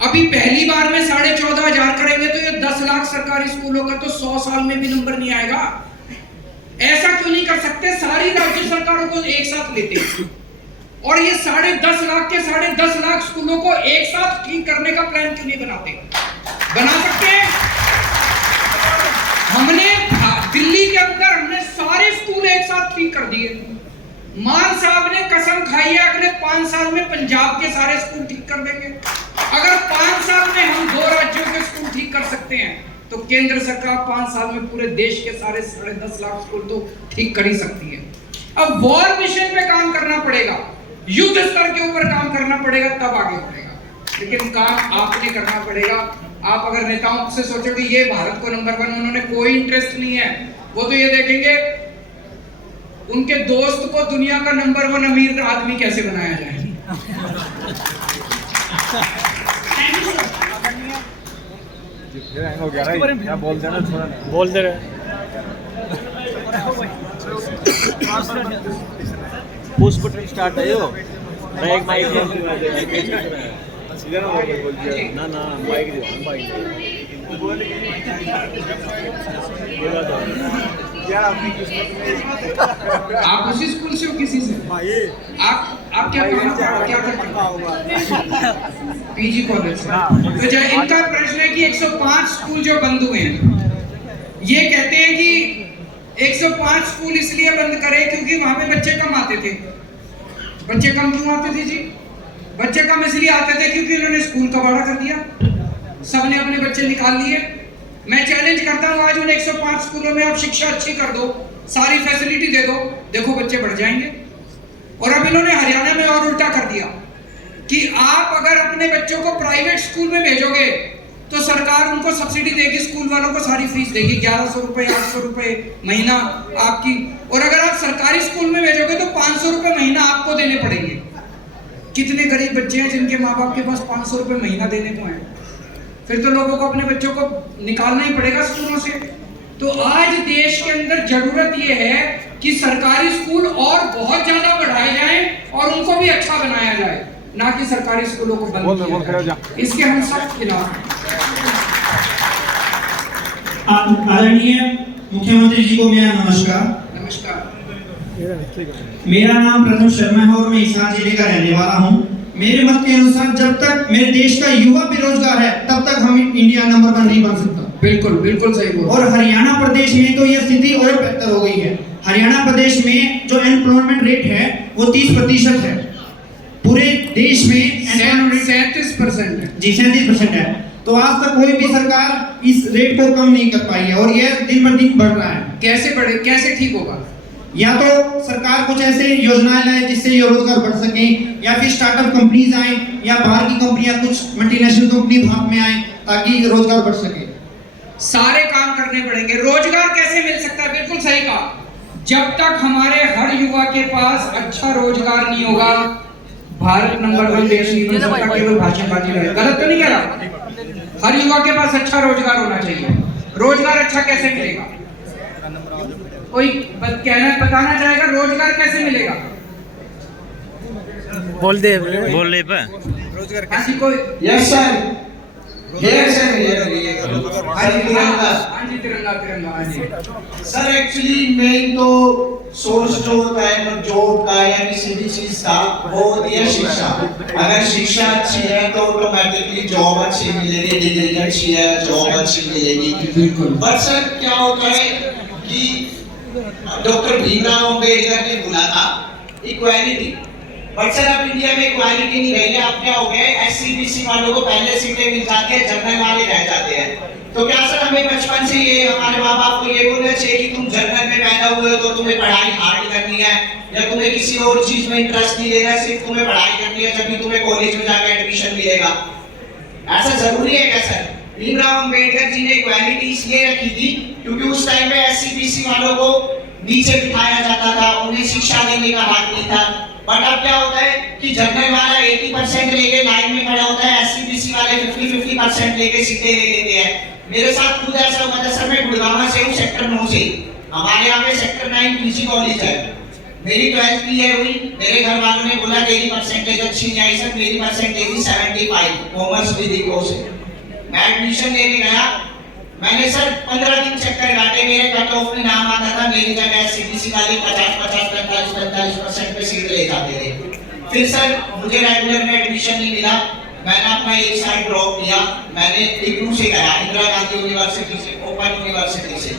अभी पहली बार में 14,500 करेंगे तो ये 10 लाख सरकारी स्कूलों का तो 100 साल में भी नंबर नहीं आएगा। ऐसा क्यों नहीं कर सकते? सारी राज्य सरकारों को एक साथ लेते हैं और ये 10.5 लाख के 10.5 लाख स्कूलों को एक साथ ठीक करने का प्लान क्यों नहीं बनाते? बना सकते हैं। हमने दिल्ली के अंदर हमने सारे स्कूल एक साथ ठीक कर दिए। मान साहब ने कसम खाई है अगले 5 साल में पंजाब के सारे स्कूल ठीक कर देंगे। अगर 5 साल में हम 2 राज्यों के स्कूल ठीक कर सकते हैं तो केंद्र सरकार 5 साल में पूरे देश के सारे 10.5 लाख स्कूल तो ठीक कर ही सकती है। अब वॉर मिशन पे काम करना पड़ेगा, युद्ध स्तर के ऊपर काम करना पड़ेगा, तब आगे बढ़ेगा। लेकिन काम आपने करना पड़ेगा। आप अगर नेताओं से सोचो कि ये भारत को नंबर 1, उन्होंने कोई इंटरेस्ट नहीं है। वो तो ये देखेंगे उनके दोस्त को दुनिया का नंबर 1 अमीर आदमी कैसे बनाया जाए। हो गया ना, क्या बोल देना, थोड़ा बोल दे रहे। पुश बटन स्टार्ट है यो, एक माइक ना ना माइक आप उसी स्कूल से हो किसी से? आप क्या करते हो? पीजी कॉलेज से। तो जो इनका प्रश्न है कि 105 स्कूल जो बंद हुए हैं, ये कहते हैं कि 105 स्कूल इसलिए बंद करे क्योंकि वहां पे बच्चे कम आते थे। बच्चे कम क्यों आते थे जी? बच्चे कम इसलिए आते थे क्योंकि उन्होंने स्कूल का भाड़ा कर दिया, सबने अपने बच्चे निकाल लिए। मैं चैलेंज करता हूं आज उन 105 स्कूलों में आप शिक्षा अच्छी कर दो, सारी फैसिलिटी दे दो, देखो बच्चे बढ़ जाएंगे। और अब इन्होंने हरियाणा में और उल्टा कर दिया कि आप अगर अपने बच्चों को प्राइवेट स्कूल में भेजोगे तो सरकार उनको सब्सिडी देगी, स्कूल वालों को सारी फीस देगी, 1100 रुपए 800 रुपए महीना आपकी। और अगर आप सरकारी स्कूल में भेजोगे तो 500 रुपए महीना आपको देने पड़ेंगे। कितने गरीब बच्चे हैं जिनके माँ बाप के पास 500 रुपए महीना देने को है? फिर तो लोगों को अपने बच्चों को निकालना ही पड़ेगा स्कूलों से। तो आज देश के अंदर जरूरत यह है कि सरकारी स्कूल और बहुत ज्यादा बढ़ाए जाएं और उनको भी अच्छा बनाया जाए, ना कि सरकारी स्कूलों को बंद किया जाए। इसके हम सख्त खिलाफ हैं। आदरणीय मुख्यमंत्री जी को मेरा नमस्कार। नमस्कार। मेरा नाम प्रथम शर्मा है और मैं हिसार जिले का रहने वाला हूँ। मेरे मत के अनुसार जब तक मेरे देश का युवा बेरोजगार है तब तक हम इंडिया नंबर 1 नहीं बन सकता। बिल्कुल बिल्कुल सही बोल। और हरियाणा प्रदेश में तो यह स्थिति और बेहतर हो गई है। हरियाणा प्रदेश में जो एम्प्लॉयमेंट रेट है वो 30% है। पूरे देश में 37% है जी, 37% है। तो आज तक कोई भी सरकार इस रेट को कम नहीं कर पाई है और यह दिन पर दिन बढ़ रहा है। कैसे बढ़े, कैसे ठीक होगा? या तो सरकार कुछ ऐसे योजनाएं लाए जिससे ये रोजगार बढ़ सके, या फिर स्टार्टअप कंपनीज आए, या बाहर की कंपनियां कुछ मल्टीनेशनल कंपनी भारत में आए ताकि रोजगार बढ़ सके। सारे काम करने पड़ेंगे। रोजगार कैसे मिल सकता है? बिल्कुल सही कहा। जब तक हमारे हर युवा के पास अच्छा रोजगार नहीं होगा, भारत नंबर 1 देश नहीं बन सकता। केवल भाषणबाजी रहे, गलत तो नहीं कह रहा। हर युवा के पास अच्छा रोजगार होना चाहिए। रोजगार अच्छा कैसे मिलेगा? कोई बताना चाहेगा रोजगार कैसे मिलेगा? बोल दे रोजगार हाँ जी, कोई? Yes sir. Yes sir. हाँ जी, तिरंगा हाँ जी। सर एक्चुअली मेन तो सोर्स जो होता है ना जॉब का या किसी भी चीज का, वो होती है शिक्षा। अगर शिक्षा अच्छी है तो ऑटोमेटिकली जॉब अच्छी मिलेगी, डिग्री अच्छी है जॉब अच्छी मिलेगी। बिल्कुल। बट सर क्या होता है कि डॉक्टर भीमराव अंबेडकर ने बोला था इक्वालिटी, बट सर अब इंडिया में इक्वालिटी नहीं रही है। अब क्या हो गया है, एससी बीसी वालों को पहले सीटें मिल जाती है, जनरल वाले रह जाते हैं। तो क्या सर हमें बचपन से ये हमारे माँ बाप को ये बोलना चाहिए कि तुम जनरल में पैदा हुए हो तो तुम्हें पढ़ाई हार्ड करनी है, या तुम्हें किसी और चीज में इंटरेस्ट नहीं लेना, सिर्फ तुम्हें पढ़ाई करनी है, जब तुम्हें कॉलेज में जाकर एडमिशन मिलेगा? ऐसा जरूरी है क्या सर? भीमराव अंबेडकर जी ने इक्वालिटी इसलिए रखी थी क्योंकि उस टाइम पे एससी बीसी वालों को नीचे बिठाया जाता था, उन्हें शिक्षा देने का हक नहीं था। बट अब क्या होता है कि जनरल वाला 80% लेके लाइन में खड़ा होता है, एससी बीसी वाले 50% लेके सीटें ले लेते हैं। मेरे साथ खुद ऐसा हुआ था सर। मैं गुड़गांव से हूँ, सेक्टर 9 से। हमारे यहाँ पे सेक्टर 9 पीजी कॉलेज है। मेरी 12th क्लियर हुई, मेरे घर वालों ने बोला तेरी परसेंटेज अच्छी नहीं आई सर। मेरी परसेंटेज थी 75 कॉमर्स विद इको से। मैं एडमिशन लेने गया, मैंने सर 15 दिन चक्कर काटे, मेरे कट ऑफ में नाम आता था, मेरी जगह एससीबीसी वाले 50-45 पे सीट ले जाते थे। फिर सर मुझे रेगुलर में एडमिशन नहीं मिला, मैंने अपना एक साल ड्रॉप किया। मैंने इग्नू से करा, इंदिरा गांधी यूनिवर्सिटी से, ओपन यूनिवर्सिटी से।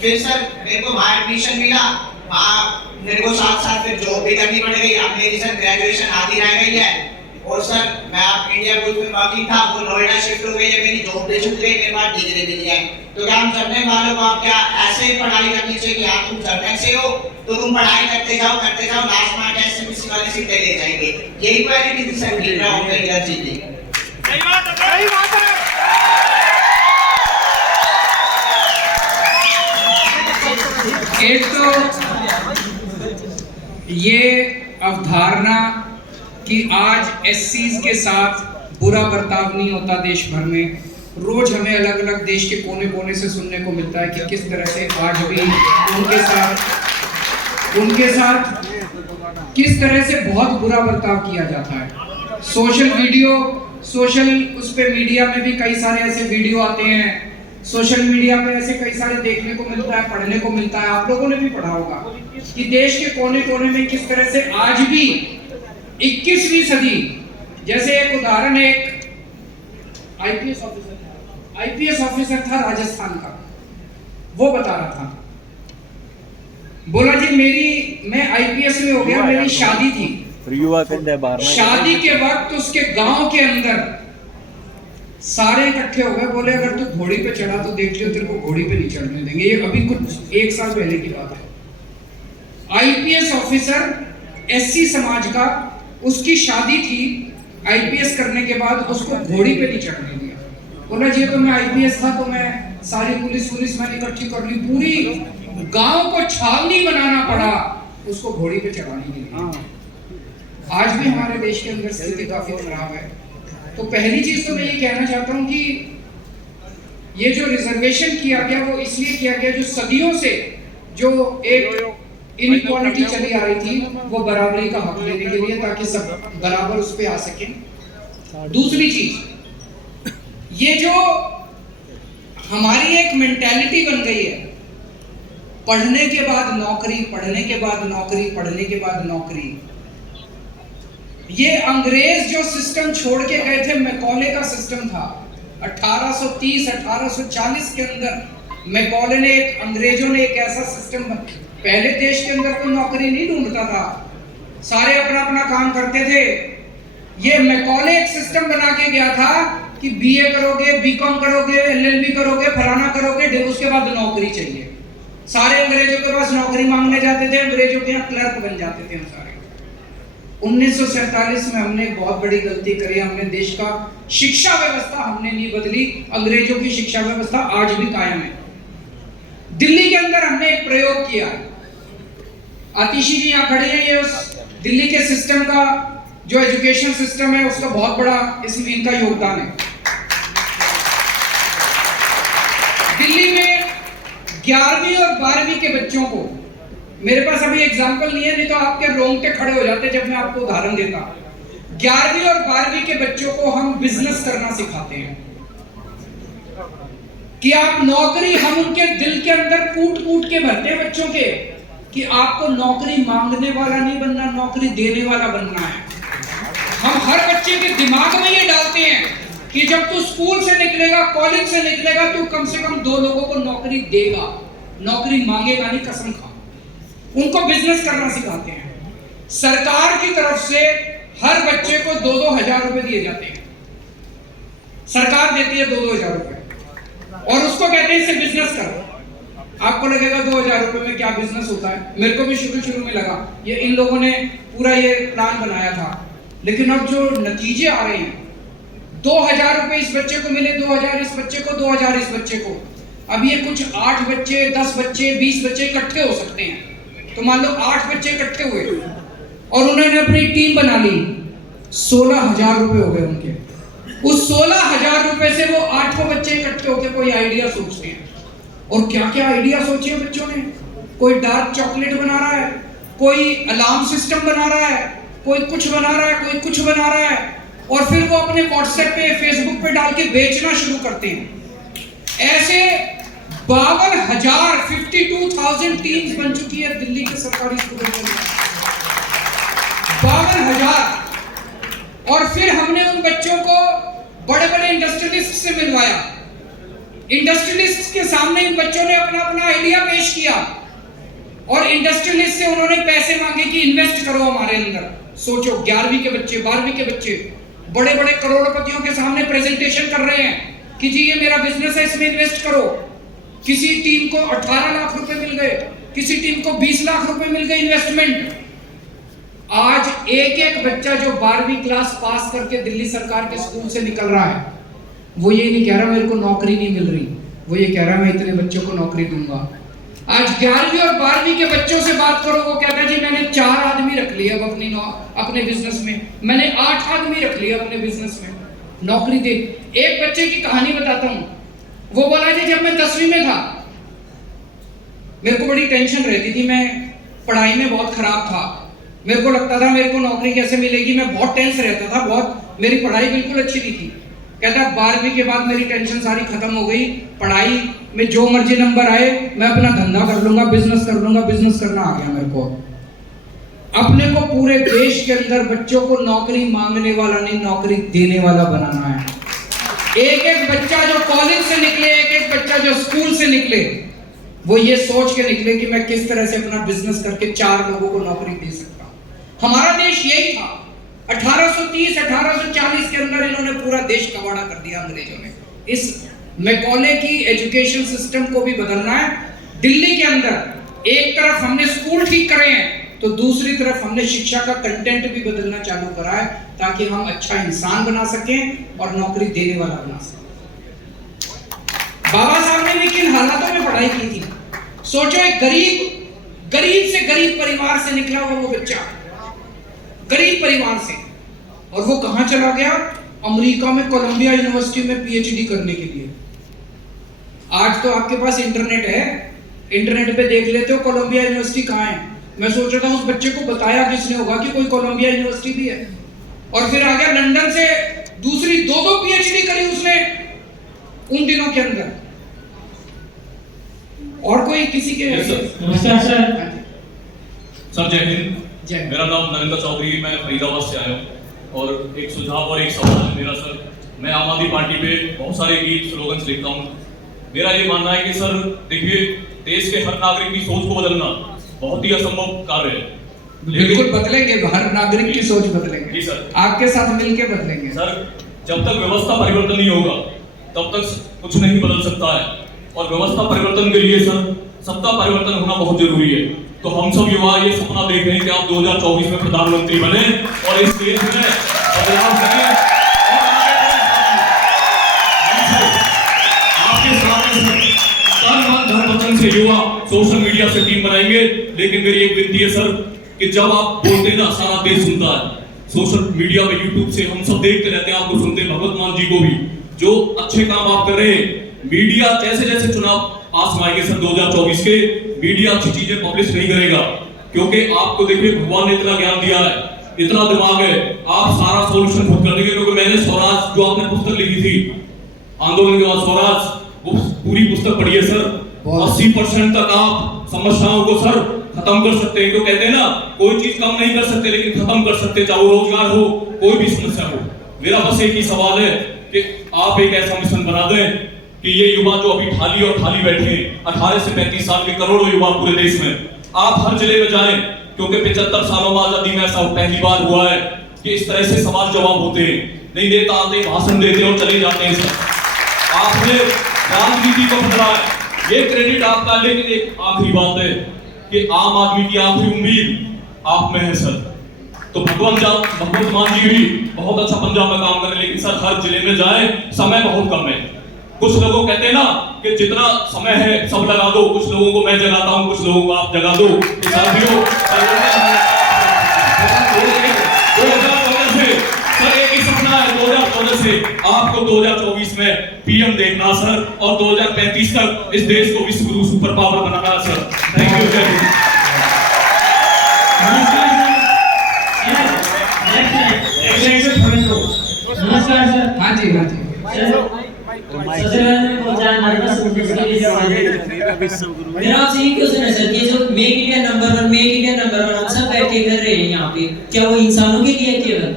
फिर सर मेरे को वहाँ एडमिशन मिला, वहाँ मेरे को साथ साथ फिर जॉब भी करनी पड़ गई। अब मेरी सर ग्रेजुएशन आधी रह गई है और सर मैं आप इंडिया बुल्स में बाकी था, वो नोएडा शिफ्ट हो गई है, मेरी जॉब भी छूट गई, मेरे पास डिग्री भी नहीं है। तो क्या हम जर्नल वालों को आप क्या ऐसे ही पढ़ाई करनी चाहिए कि आप तुम जर्नल से हो तो तुम पढ़ाई करते जाओ लास्ट में आके एसएमसी वाले सीटें ले जाएंगे। यही पहली डिसीजन मिल रहा होगा इधर चीजें। सही बात है। एक तो ये अवधारणा कि आज एससीज के साथ बुरा बर्ताव नहीं होता देश भर में, रोज हमें अलग अलग देश के कोने कोने से सुनने को मिलता है कि किस तरह से आज भी उनके साथ किस तरह से बहुत बुरा बर्ताव किया जाता है। सोशल उस पे मीडिया में भी कई सारे ऐसे वीडियो आते हैं, सोशल मीडिया पे ऐसे कई सारे देखने को मिलता है, पढ़ने को मिलता है, आप लोगों ने भी पढ़ा होगा कि देश के कोने कोने में किस तरह से आज भी 21वीं सदी, जैसे एक उदाहरण, एक आईपीएस ऑफिसर था राजस्थान का, वो बता रहा था, बोला जी मैं आईपीएस में हो गया, मेरी शादी थी, शादी के वक्त उसके गांव के अंदर सारे इकट्ठे हो गए, बोले अगर तू घोड़ी पे चढ़ा तो देख लियो तेरे को घोड़ी पे नहीं चढ़ने देंगे। ये अभी कुछ 1 साल पहले की बात है। आईपीएस ऑफिसर एससी समाज का, उसकी शादी थी, आईपीएस करने के बाद उसको घोड़ी पे नहीं चढ़ने दिया। बोला जी तो मैं आईपीएस था तो मैं सारी पुलिस मैंने इकट्ठी कर ली, पूरी गांव को छावनी बनाना पड़ा उसको घोड़ी पे चढ़ाने के लिए। आज भी हमारे देश के अंदर स्थिति काफी खराब है। तो पहली चीज तो मैं ये कहना चाहता हूं कि ये जो रिजर्वेशन किया गया वो इसलिए किया गया, जो सदियों से जो एक इनइक्वालिटी चली आ रही थी वो बराबरी का हक लेने के लिए, ताकि सब बराबर उस पे आ सके। दूसरी चीज, ये जो हमारी एक मेंटालिटी बन गई है, पढ़ने के बाद नौकरी, पढ़ने के बाद नौकरी, पढ़ने के बाद नौकरी, ये अंग्रेज जो सिस्टम छोड़ के गए थे, मैकॉले का सिस्टम था 1830 1840 के अंदर। मैकॉले ने अंग्रेजों ने एक ऐसा सिस्टम, पहले देश के अंदर कोई नौकरी नहीं ढूंढता था, सारे अपना अपना काम करते थे। ये मैकॉले एक सिस्टम बना के गया था कि बीए करोगे, बीकॉम करोगे, एलएलबी करोगे, फलाना करोगे, उसके बाद नौकरी चाहिए। सारे अंग्रेजों के पास नौकरी मांगने जाते थे, अंग्रेजों के यहाँ क्लर्क बन जाते थे हम सारे। 1947 में हमने एक बहुत बड़ी गलती करी, हमने देश का शिक्षा व्यवस्था हमने नहीं बदली, अंग्रेजों की शिक्षा व्यवस्था आज भी कायम है। दिल्ली के अंदर हमने एक प्रयोग किया, आतिशी जी यहाँ खड़े हैं, ये उस दिल्ली के सिस्टम का जो एजुकेशन सिस्टम है उसका बहुत बड़ा इसमें इनका योगदान है। दिल्ली में 11वीं और 12वीं के बच्चों को, मेरे पास अभी एग्जाम्पल नहीं है, नहीं तो आपके रोंगटे खड़े हो जाते जब मैं आपको उदाहरण देता। 11वीं और 12वीं के बच्चों को हम बिजनेस करना सिखाते हैं कि आप नौकरी, हम उनके दिल के अंदर कूट के भरते हैं बच्चों के कि आपको नौकरी मांगने वाला नहीं बनना, नौकरी देने वाला बनना है। हम हर बच्चे के दिमाग में ये डालते हैं कि जब तू स्कूल से निकलेगा, कॉलेज से निकलेगा, तू कम से कम 2 लोगों को नौकरी देगा, नौकरी मांगेगा नहीं, कसम खा। उनको बिजनेस करना सिखाते हैं। सरकार की तरफ से हर बच्चे को 2-2 हजार रुपए दिए जाते हैं, सरकार देती है 2-2 हजार रुपए, और उसको कहते हैं इससे बिजनेस करो। आपको लगेगा 2 हजार रुपए में क्या बिजनेस होता है, मेरे को भी शुरू में लगा, ये इन लोगों ने पूरा ये प्लान बनाया था, लेकिन अब जो नतीजे आ रहे हैं, 2000 रुपए इस बच्चे को मिले, 2000 इस बच्चे को, 2000 इस बच्चे को। अब ये कुछ 8 बच्चे, 10 बच्चे, 20 बच्चे इकट्ठे हो सकते हैं। तो मान लो 8 बच्चे इकट्ठे हुए और उन्होंने अपनी टीम बना ली, 16,000 रुपए हो गए उनके। उस 16,000 रुपए से वो 8 बच्चे इकट्ठे होकर कोई आइडिया सोचते हैं, और क्या क्या आइडिया सोचे बच्चों ने। कोई डार्क चॉकलेट बना रहा है, कोई अलार्म सिस्टम बना रहा है, कोई कुछ बना रहा है, कोई कुछ बना रहा है, और फिर वो अपने व्हाट्सएप पे, फेसबुक पे डाल के बेचना शुरू करते हैं। ऐसे 52,000 टीम्स बन चुकी है दिल्ली के सरकारी स्कूलों में, 52,000। और फिर हमने उन बच्चों को बड़े बड़े इंडस्ट्रियलिस्ट से मिलवाया, इंडस्ट्रियलिस्ट के सामने इन बच्चों ने अपना अपना आइडिया पेश किया, और इंडस्ट्रियलिस्ट से उन्होंने पैसे मांगे कि इन्वेस्ट करो हमारे अंदर। सोचो 11वीं के बच्चे, 12वीं के बच्चे बड़े बड़े करोड़पतियों के सामने प्रेजेंटेशन कर रहे हैं कि जी ये मेरा बिजनेस है, इसमें इन्वेस्ट करो। किसी टीम को 18 लाख रुपए मिल गए, किसी टीम को 20 लाख रुपए मिल गए इन्वेस्टमेंट। आज एक एक बच्चा जो 12वीं क्लास पास करके दिल्ली सरकार के स्कूल से निकल रहा है, वो ये नहीं कह रहा मेरे को नौकरी नहीं मिल रही, वो ये कह रहा है मैं इतने बच्चों को नौकरी दूंगा। आज 11वीं और 12वीं के बच्चों से बात करो, वो कहता है जी मैंने 4 आदमी रख लिए अब अपने बिजनेस में, मैंने 8 आदमी रख लिए अपने बिजनेस में, नौकरी दे। एक बच्चे की कहानी बताता हूँ। वो बोला जी जब मैं 10वीं में था मेरे को बड़ी टेंशन रहती थी, मैं पढ़ाई में बहुत खराब था, मेरे को लगता था मेरे को नौकरी कैसे मिलेगी, मैं बहुत टेंस रहता था, बहुत मेरी पढ़ाई बिल्कुल अच्छी नहीं थी। कहता 12वीं के बाद मेरी टेंशन सारी खत्म हो गई, पढ़ाई में जो मर्जी नंबर आए मैं अपना धंधा कर लूंगा, बिजनेस कर लूंगा, बिजनेस करना आ गया मेरे को। अपने को पूरे देश के अंदर बच्चों को नौकरी मांगने वाला नहीं, नौकरी देने वाला बनाना है। एक एक बच्चा जो कॉलेज से निकले, एक एक बच्चा जो स्कूल से निकले, वो ये सोच के निकले कि मैं किस तरह से अपना बिजनेस करके 4 लोगों को नौकरी दे सकता हूं। हमारा देश यही था। 1830 1840 के अंदर इन्होंने पूरा देश कबाड़ा कर दिया अंग्रेजों ने। इस मैकॉले की एजुकेशन सिस्टम को भी बदलना है। दिल्ली के अंदर एक तरफ हमने स्कूल ठीक करे हैं, तो दूसरी तरफ हमने शिक्षा का कंटेंट भी बदलना चालू करा है, ताकि हम अच्छा इंसान बना सकें और नौकरी देने वाला बना सकें। बाबा साहब ने किन हालातों में पढ़ाई की थी। सोचो एक गरीब से गरीब परिवार से निकला वो बच्चा, गरीब परिवार से, और वो कहां चला गया? अमेरिका में कोलंबिया यूनिवर्सिटी में पीएचडी करने के लिए। आज तो आपके पास इंटरनेट है, इंटरनेट पे देख लेते हो कोलंबिया यूनिवर्सिटी कहां है। मैं सोच रहा था उस बच्चे को बताया किसने होगा कि कोई कोलंबिया यूनिवर्सिटी भी है, और फिर आ गया लंदन से दूसरी 2 पीएचडी करी उसने उन दिनों के अंदर। और कोई किसी के नमस्कार सर। जय हिंद। जय। मेरा नाम नरेंद्र चौधरी, मैं फरीदाबाद से आया हूँ और एक सुझाव और एक सवाल है मेरा सर। मैं आम आदमी पार्टी पे बहुत सारे गीत स्लोगन्स लिखता हूँ। मेरा ये मानना है कि सर देखिए, देश के हर नागरिक की सोच को बदलना बहुत ही असंभव कार्य है। बिल्कुल बदलेंगे, हर नागरिक की सोच बदलेंगे जी सर, आपके साथ मिलकर बदलेंगे सर। जब तक व्यवस्था परिवर्तन नहीं होगा तब तक कुछ नहीं बदल सकता है, और व्यवस्था परिवर्तन के लिए सर सत्ता परिवर्तन होना बहुत जरूरी है। तो हम सब युवा ये सपना देख रहे हैं कि आप 2024 में प्रधानमंत्री बने और इस देश में बदलाव करें और आपके साथ तन मन धन वचन से युवा सोशल मीडिया से टीम बनाएंगे। लेकिन मेरी एक विनती है सर कि जब आप बोलते हैं ना, सारा देश सुनता है। सोशल मीडिया पे यूट्यूब से हम सब देखते रहते हैं, आपको सुनते हैं, भगवत मान जी को भी, जो अच्छे काम आप कर रहे हैं। मीडिया जैसे जैसे चुनाव पास में आएंगे सर 2024 के, मीडिया अच्छी चीजें पब्लिश नहीं करेगा, क्योंकि आपको देखिए भगवान ने इतना ज्ञान दिया है, इतना दिमाग है, आप सारा सॉल्यूशन खुद कर देंगे। क्योंकि मैंने स्वराज जो आपने पुस्तक लिखी थी आंदोलन के बाद, स्वराज, वो पूरी पुस्तक पढ़ी है सर। 80% तक आप समस्याओं को सर खत्म कर सकते हैं। तो कहते हैं ना, कोई चीज कम नहीं कर सकते लेकिन खत्म कर सकते, चाहे वो रोजगार हो, कोई भी समस्या हो। मेरा बस एक ही सवाल है कि आप एक ऐसा मिशन बना दें कि ये युवा जो अभी खाली बैठे हैं, 18 से 35 साल के करोड़ों युवा पूरे देश में, आप हर जिले में जाएं, क्योंकि 75 सालों में आजादी में ऐसा पहली बार हुआ है कि इस तरह से सवाल जवाब होते हैं। नहीं नेता आते भाषण देते और चले जाते हैं सर। आपने राजनीति को बदला है, ये क्रेडिट आपका। लेकिन एक आखिरी बात है कि आम आदमी की आखिरी उम्मीद आप में है सर। तो भगवंत मान जी भी बहुत अच्छा पंजाब में काम कर रहे हैं, लेकिन सर हर जिले में जाए, समय बहुत कम है। कुछ लोगों कहते हैं ना कि जितना समय है सब लगा दो, कुछ लोगों को मैं जगाता हूं, कुछ लोगों को आप जगा दो। तो साथियों, 2014 से सर एक ही सपना है, 2014 से आपको 2024 में पीएम देखना सर, और 2035 तक इस देश को विश्व गुरु super power banana sir. Thank you. जय हिंद। नमस्कार सर। हाँ जी, हाँ जी। मेरा आपसे ये क्वेश्चन है सर, कि जो मेक इंडिया नंबर 1 हम सब बैठे कर रहे हैं यहाँ पे, क्या वो इंसानों के लिए केवल?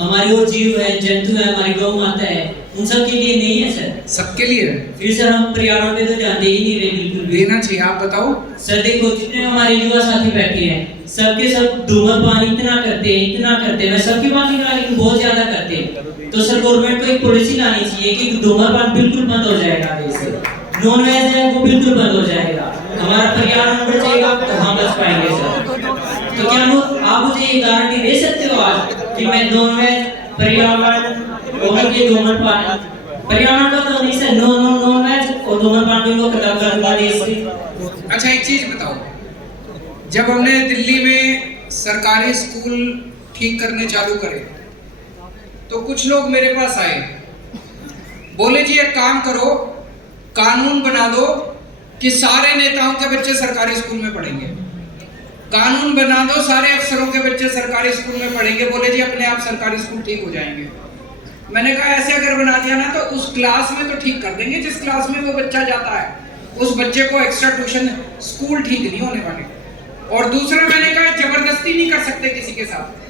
हमारे वो जीव है, जंतु है, हमारी गौ माता है, उन सब के लिए नहीं है सर। सबके लिए है। फिर सर हम पर्यावरण पे तो ध्यान दे ही नहीं रहे बिल्कुल भी। देना चाहिए, आप बताओ। सर देखो जितने हमारे युवा साथी बैठे हैं सबके सब धूम्रपान इतना करते हैं, मैं सबकी बात नहीं कर रहा लेकिन बहुत ज्यादा करते हैं। तो सर गवर्नमेंट को एक पॉलिसी लानी चाहिए कि धूम्रपान बिल्कुल बंद हो जाएगा देश से, नॉन वेज है वो बिल्कुल बंद हो जाएगा, हमारा पर्यावरण बचेगा तो हम बच पाएंगे सर। तो क्या आप मुझे ये गारंटी दे सकते हो आज कि मैं नॉन वेज पर्यावरण और ये धूम्रपान पर्यावरण का तो नहीं सर, नॉन वेज और धूम्रपान बिल्कुल खत्म कर दूंगा देश से। अच्छा एक चीज बताओ, जब हमने दिल्ली में सरकारी स्कूल ठीक करने चालू करे तो कुछ लोग मेरे पास आए, बोले जी एक काम करो, कानून बना दो कि सारे नेताओं के बच्चे सरकारी स्कूल में पढ़ेंगे, कानून बना दो सारे अफसरों के बच्चे सरकारी स्कूल में पढ़ेंगे, बोले जी अपने आप सरकारी स्कूल ठीक हो जाएंगे। मैंने कहा ऐसे अगर बना दिया ना तो उस क्लास में तो ठीक कर देंगे जिस क्लास में वो बच्चा जाता है, उस बच्चे को एक्स्ट्रा ट्यूशन स्कूल ठीक नहीं होने वाले। और दूसरा मैंने कहा जबरदस्ती नहीं कर सकते किसी के साथ,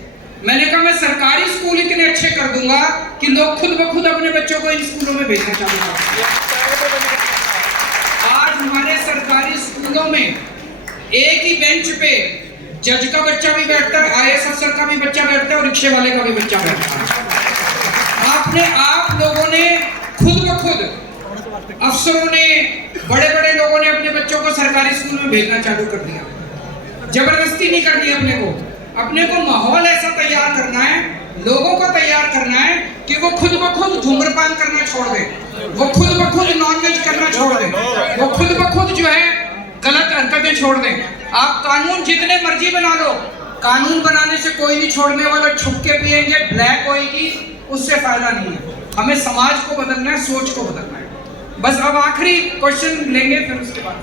मैंने कहा मैं सरकारी स्कूल इतने अच्छे कर दूंगा कि लोग खुद ब खुद अपने बच्चों को इन स्कूलों में भेजना चाहूंगा। आज हमारे सरकारी स्कूलों में एक ही बेंच पे जज का बच्चा भी बैठता है, IAS अफसर का भी बच्चा बैठता है और रिक्शे वाले का भी बच्चा बैठता है। आप लोगों ने खुद ब खुद अफसरों ने बड़े बड़े लोगों ने अपने बच्चों को सरकारी स्कूल में भेजना चालू कर दिया, जबरदस्ती नहीं करनी। अपने को माहौल ऐसा तैयार करना है, लोगों को तैयार करना है कि वो खुद ब खुद धूम्रपान करना छोड़ दे, वो खुद ब खुद नॉनवेज करना छोड़ दे, वो खुद ब खुद जो है गलत हरकतें छोड़ दें। आप कानून जितने मर्जी बना लो, कानून बनाने से कोई नहीं छोड़ने वाला, छुप के पिएंगे, ब्लैक होएगी, उससे फायदा नहीं है। हमें समाज को बदलना है, सोच को बदलना है। बस अब आखिरी क्वेश्चन लेंगे फिर उसके बाद।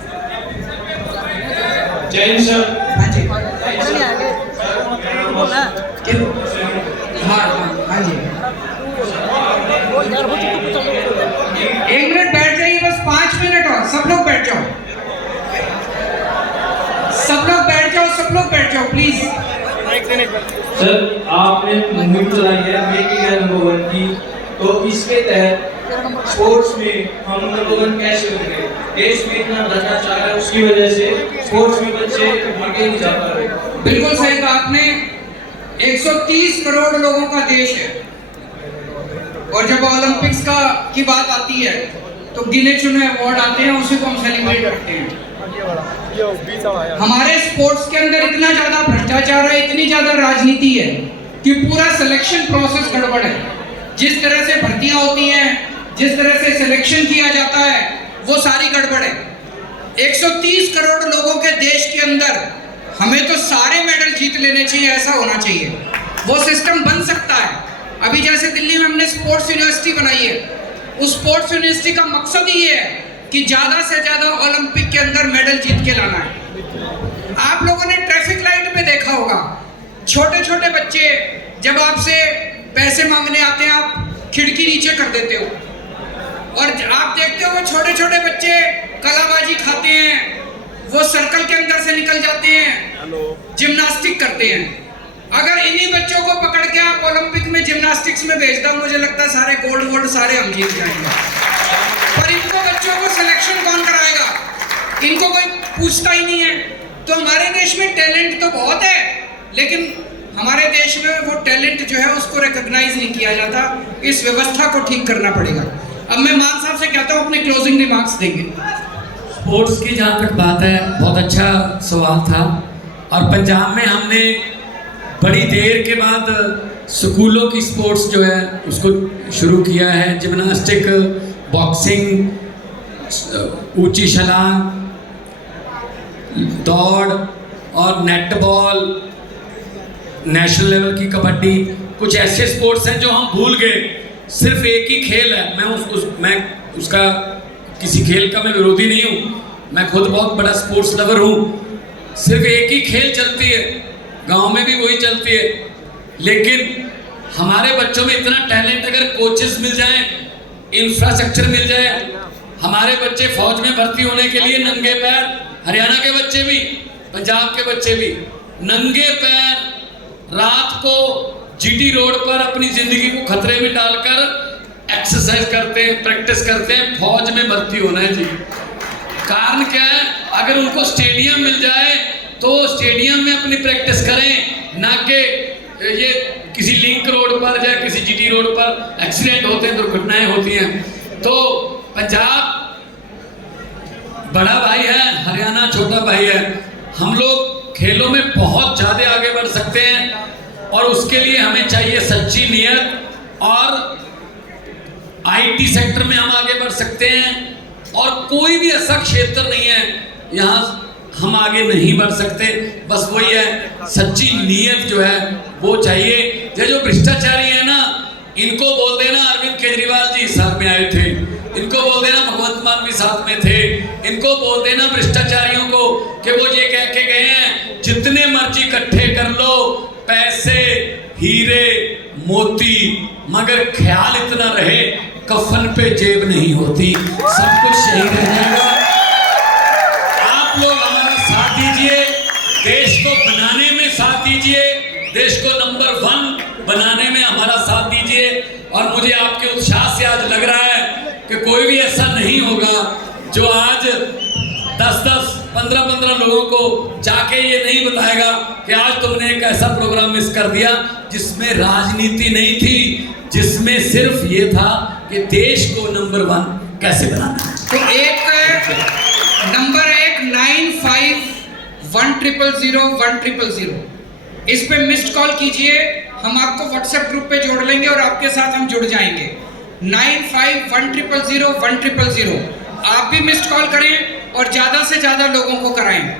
जय हिंद सर। हाँ जी हाँ जी, एक मिनट बैठ जाइए, बस 5 मिनट और, सब लोग बैठ जाओ, सब लोग बैठ जाओ, सब लोग बैठ जाओ प्लीज। सर आपने मुहिम चलाई है मेक इंडिया नंबर 1 की, तो इसके तहत स्पोर्ट्स में हम नंबर 1 कैसे होंगे? देश में इतना भ्रष्टाचार है, उसकी वजह से स्पोर्ट्स में बच्चे आगे नहीं जा पा रहे। बिल्कुल सही कहा आपने, 130 करोड़ लोगों का देश है और जब ओलंपिक्स की बात आती है तो गिने चुने अवार्ड आते हैं, उसी को हम सेलिब्रेट करते हैं। हमारे स्पोर्ट्स के अंदर इतना ज्यादा भ्रष्टाचार है, इतनी ज्यादा राजनीति है कि पूरा सिलेक्शन प्रोसेस गड़बड़ है। जिस तरह से भर्तियां होती हैं, जिस तरह से सिलेक्शन किया जाता है, वो सारी गड़बड़ है। 130 करोड़ लोगों के देश के अंदर हमें तो सारे मेडल जीत लेने चाहिए, ऐसा होना चाहिए। वो सिस्टम बन सकता है। अभी जैसे दिल्ली में हमने स्पोर्ट्स यूनिवर्सिटी बनाई है, उस स्पोर्ट्स यूनिवर्सिटी का मकसद ही है कि ज्यादा से ज्यादा ओलंपिक के अंदर मेडल जीत के लाना है। आप लोगों ने ट्रैफिक लाइट में देखा होगा, छोटे छोटे बच्चे जब आपसे पैसे मांगने आते हैं, आप खिड़की नीचे कर देते हो और आप देखते हो वो छोटे छोटे बच्चे कलाबाजी खाते हैं, वो सर्कल के अंदर से निकल जाते हैं, जिम्नास्टिक करते हैं। अगर इन्हीं बच्चों को पकड़ के आप ओलंपिक में जिम्नास्टिक्स में भेज दो, मुझे लगता है सारे गोल्ड सारे हम जीत जाएंगे। पर इनको बच्चों को सिलेक्शन कौन कराएगा? इनको कोई पूछता ही नहीं है। तो हमारे देश में टैलेंट तो बहुत है, लेकिन हमारे देश में वो टैलेंट जो है उसको रिकॉग्नाइज नहीं किया जाता। इस व्यवस्था को ठीक करना पड़ेगा। अब मैं मान साहब से कहता हूँ अपने क्लोजिंग रिमार्क्स देंगे। स्पोर्ट्स की जहाँ तक बात है, बहुत अच्छा सवाल था। और पंजाब में हमने बड़ी देर के बाद स्कूलों की स्पोर्ट्स जो है उसको शुरू किया है। जिम्नास्टिक, बॉक्सिंग, ऊंची छलांग, दौड़ और नेटबॉल, नेशनल लेवल की कबड्डी, कुछ ऐसे स्पोर्ट्स हैं जो हम भूल गए। सिर्फ एक ही खेल है, मैं उसका किसी खेल का मैं विरोधी नहीं हूँ, मैं खुद बहुत बड़ा स्पोर्ट्स लवर हूँ। सिर्फ एक ही खेल चलती है, गांव में भी वही चलती है। लेकिन हमारे बच्चों में इतना टैलेंट, अगर कोचेस मिल जाएं, इंफ्रास्ट्रक्चर मिल जाए, हमारे बच्चे फौज में भर्ती होने के लिए नंगे पैर, हरियाणा के बच्चे भी, पंजाब के बच्चे भी नंगे पैर रात को जीटी रोड पर अपनी जिंदगी को खतरे में डालकर एक्सरसाइज करते हैं, प्रैक्टिस करते हैं, फौज में भर्ती होना है जी। कारण क्या है, अगर उनको स्टेडियम मिल जाए तो स्टेडियम में अपनी प्रैक्टिस करें, ना कि ये किसी लिंक रोड पर या किसी जीटी रोड पर एक्सीडेंट होते हैं, दुर्घटनाएं होती हैं। तो पंजाब बड़ा भाई है, हरियाणा छोटा भाई है। हम लोग खेलों में बहुत ज़्यादा आगे बढ़ सकते हैं और उसके लिए हमें चाहिए सच्ची नीयत। और आईटी सेक्टर में हम आगे बढ़ सकते हैं और कोई भी ऐसा क्षेत्र नहीं है यहाँ हम आगे नहीं बढ़ सकते। बस वही है, सच्ची नीयत जो है वो चाहिए। ये जो भ्रष्टाचारी है ना, इनको बोल देना अरविंद केजरीवाल जी साथ में आए थे, इनको बोल देना भगवंत मान भी साथ में थे, इनको बोल देना भ्रष्टाचारियों को कि वो ये कह के गए हैं जितने मर्जी इकट्ठे कर लो पैसे, हीरे, मोती, मगर ख्याल इतना रहे कफन पे जेब नहीं होती, सब कुछ सही रह जाएगा। आप लोग हमारा साथ दीजिए, देश को बनाने में साथ दीजिए, देश को नंबर 1 बनाने में हमारा साथ दीजिए। और मुझे आपके उत्साह से आज लग रहा है कि कोई भी ऐसा नहीं होगा जो आज 10-10, 15-15 लोगों को जाके ये नहीं बताएगा कि आज तुमने एक ऐसा प्रोग्राम मिस कर दिया जिसमें राजनीति नहीं थी, जिसमें सिर्फ ये था कि देश को नंबर 1 कैसे बनाना है। तो एक नंबर 95100100 इस पे मिस्ड कॉल कीजिए, हम आपको व्हाट्सएप ग्रुप पे जोड़ लेंगे और आपके साथ हम जुड़ जाएंगे। 95100100 आप भी मिस्ड कॉल करें और ज्यादा से ज्यादा लोगों को कराएं।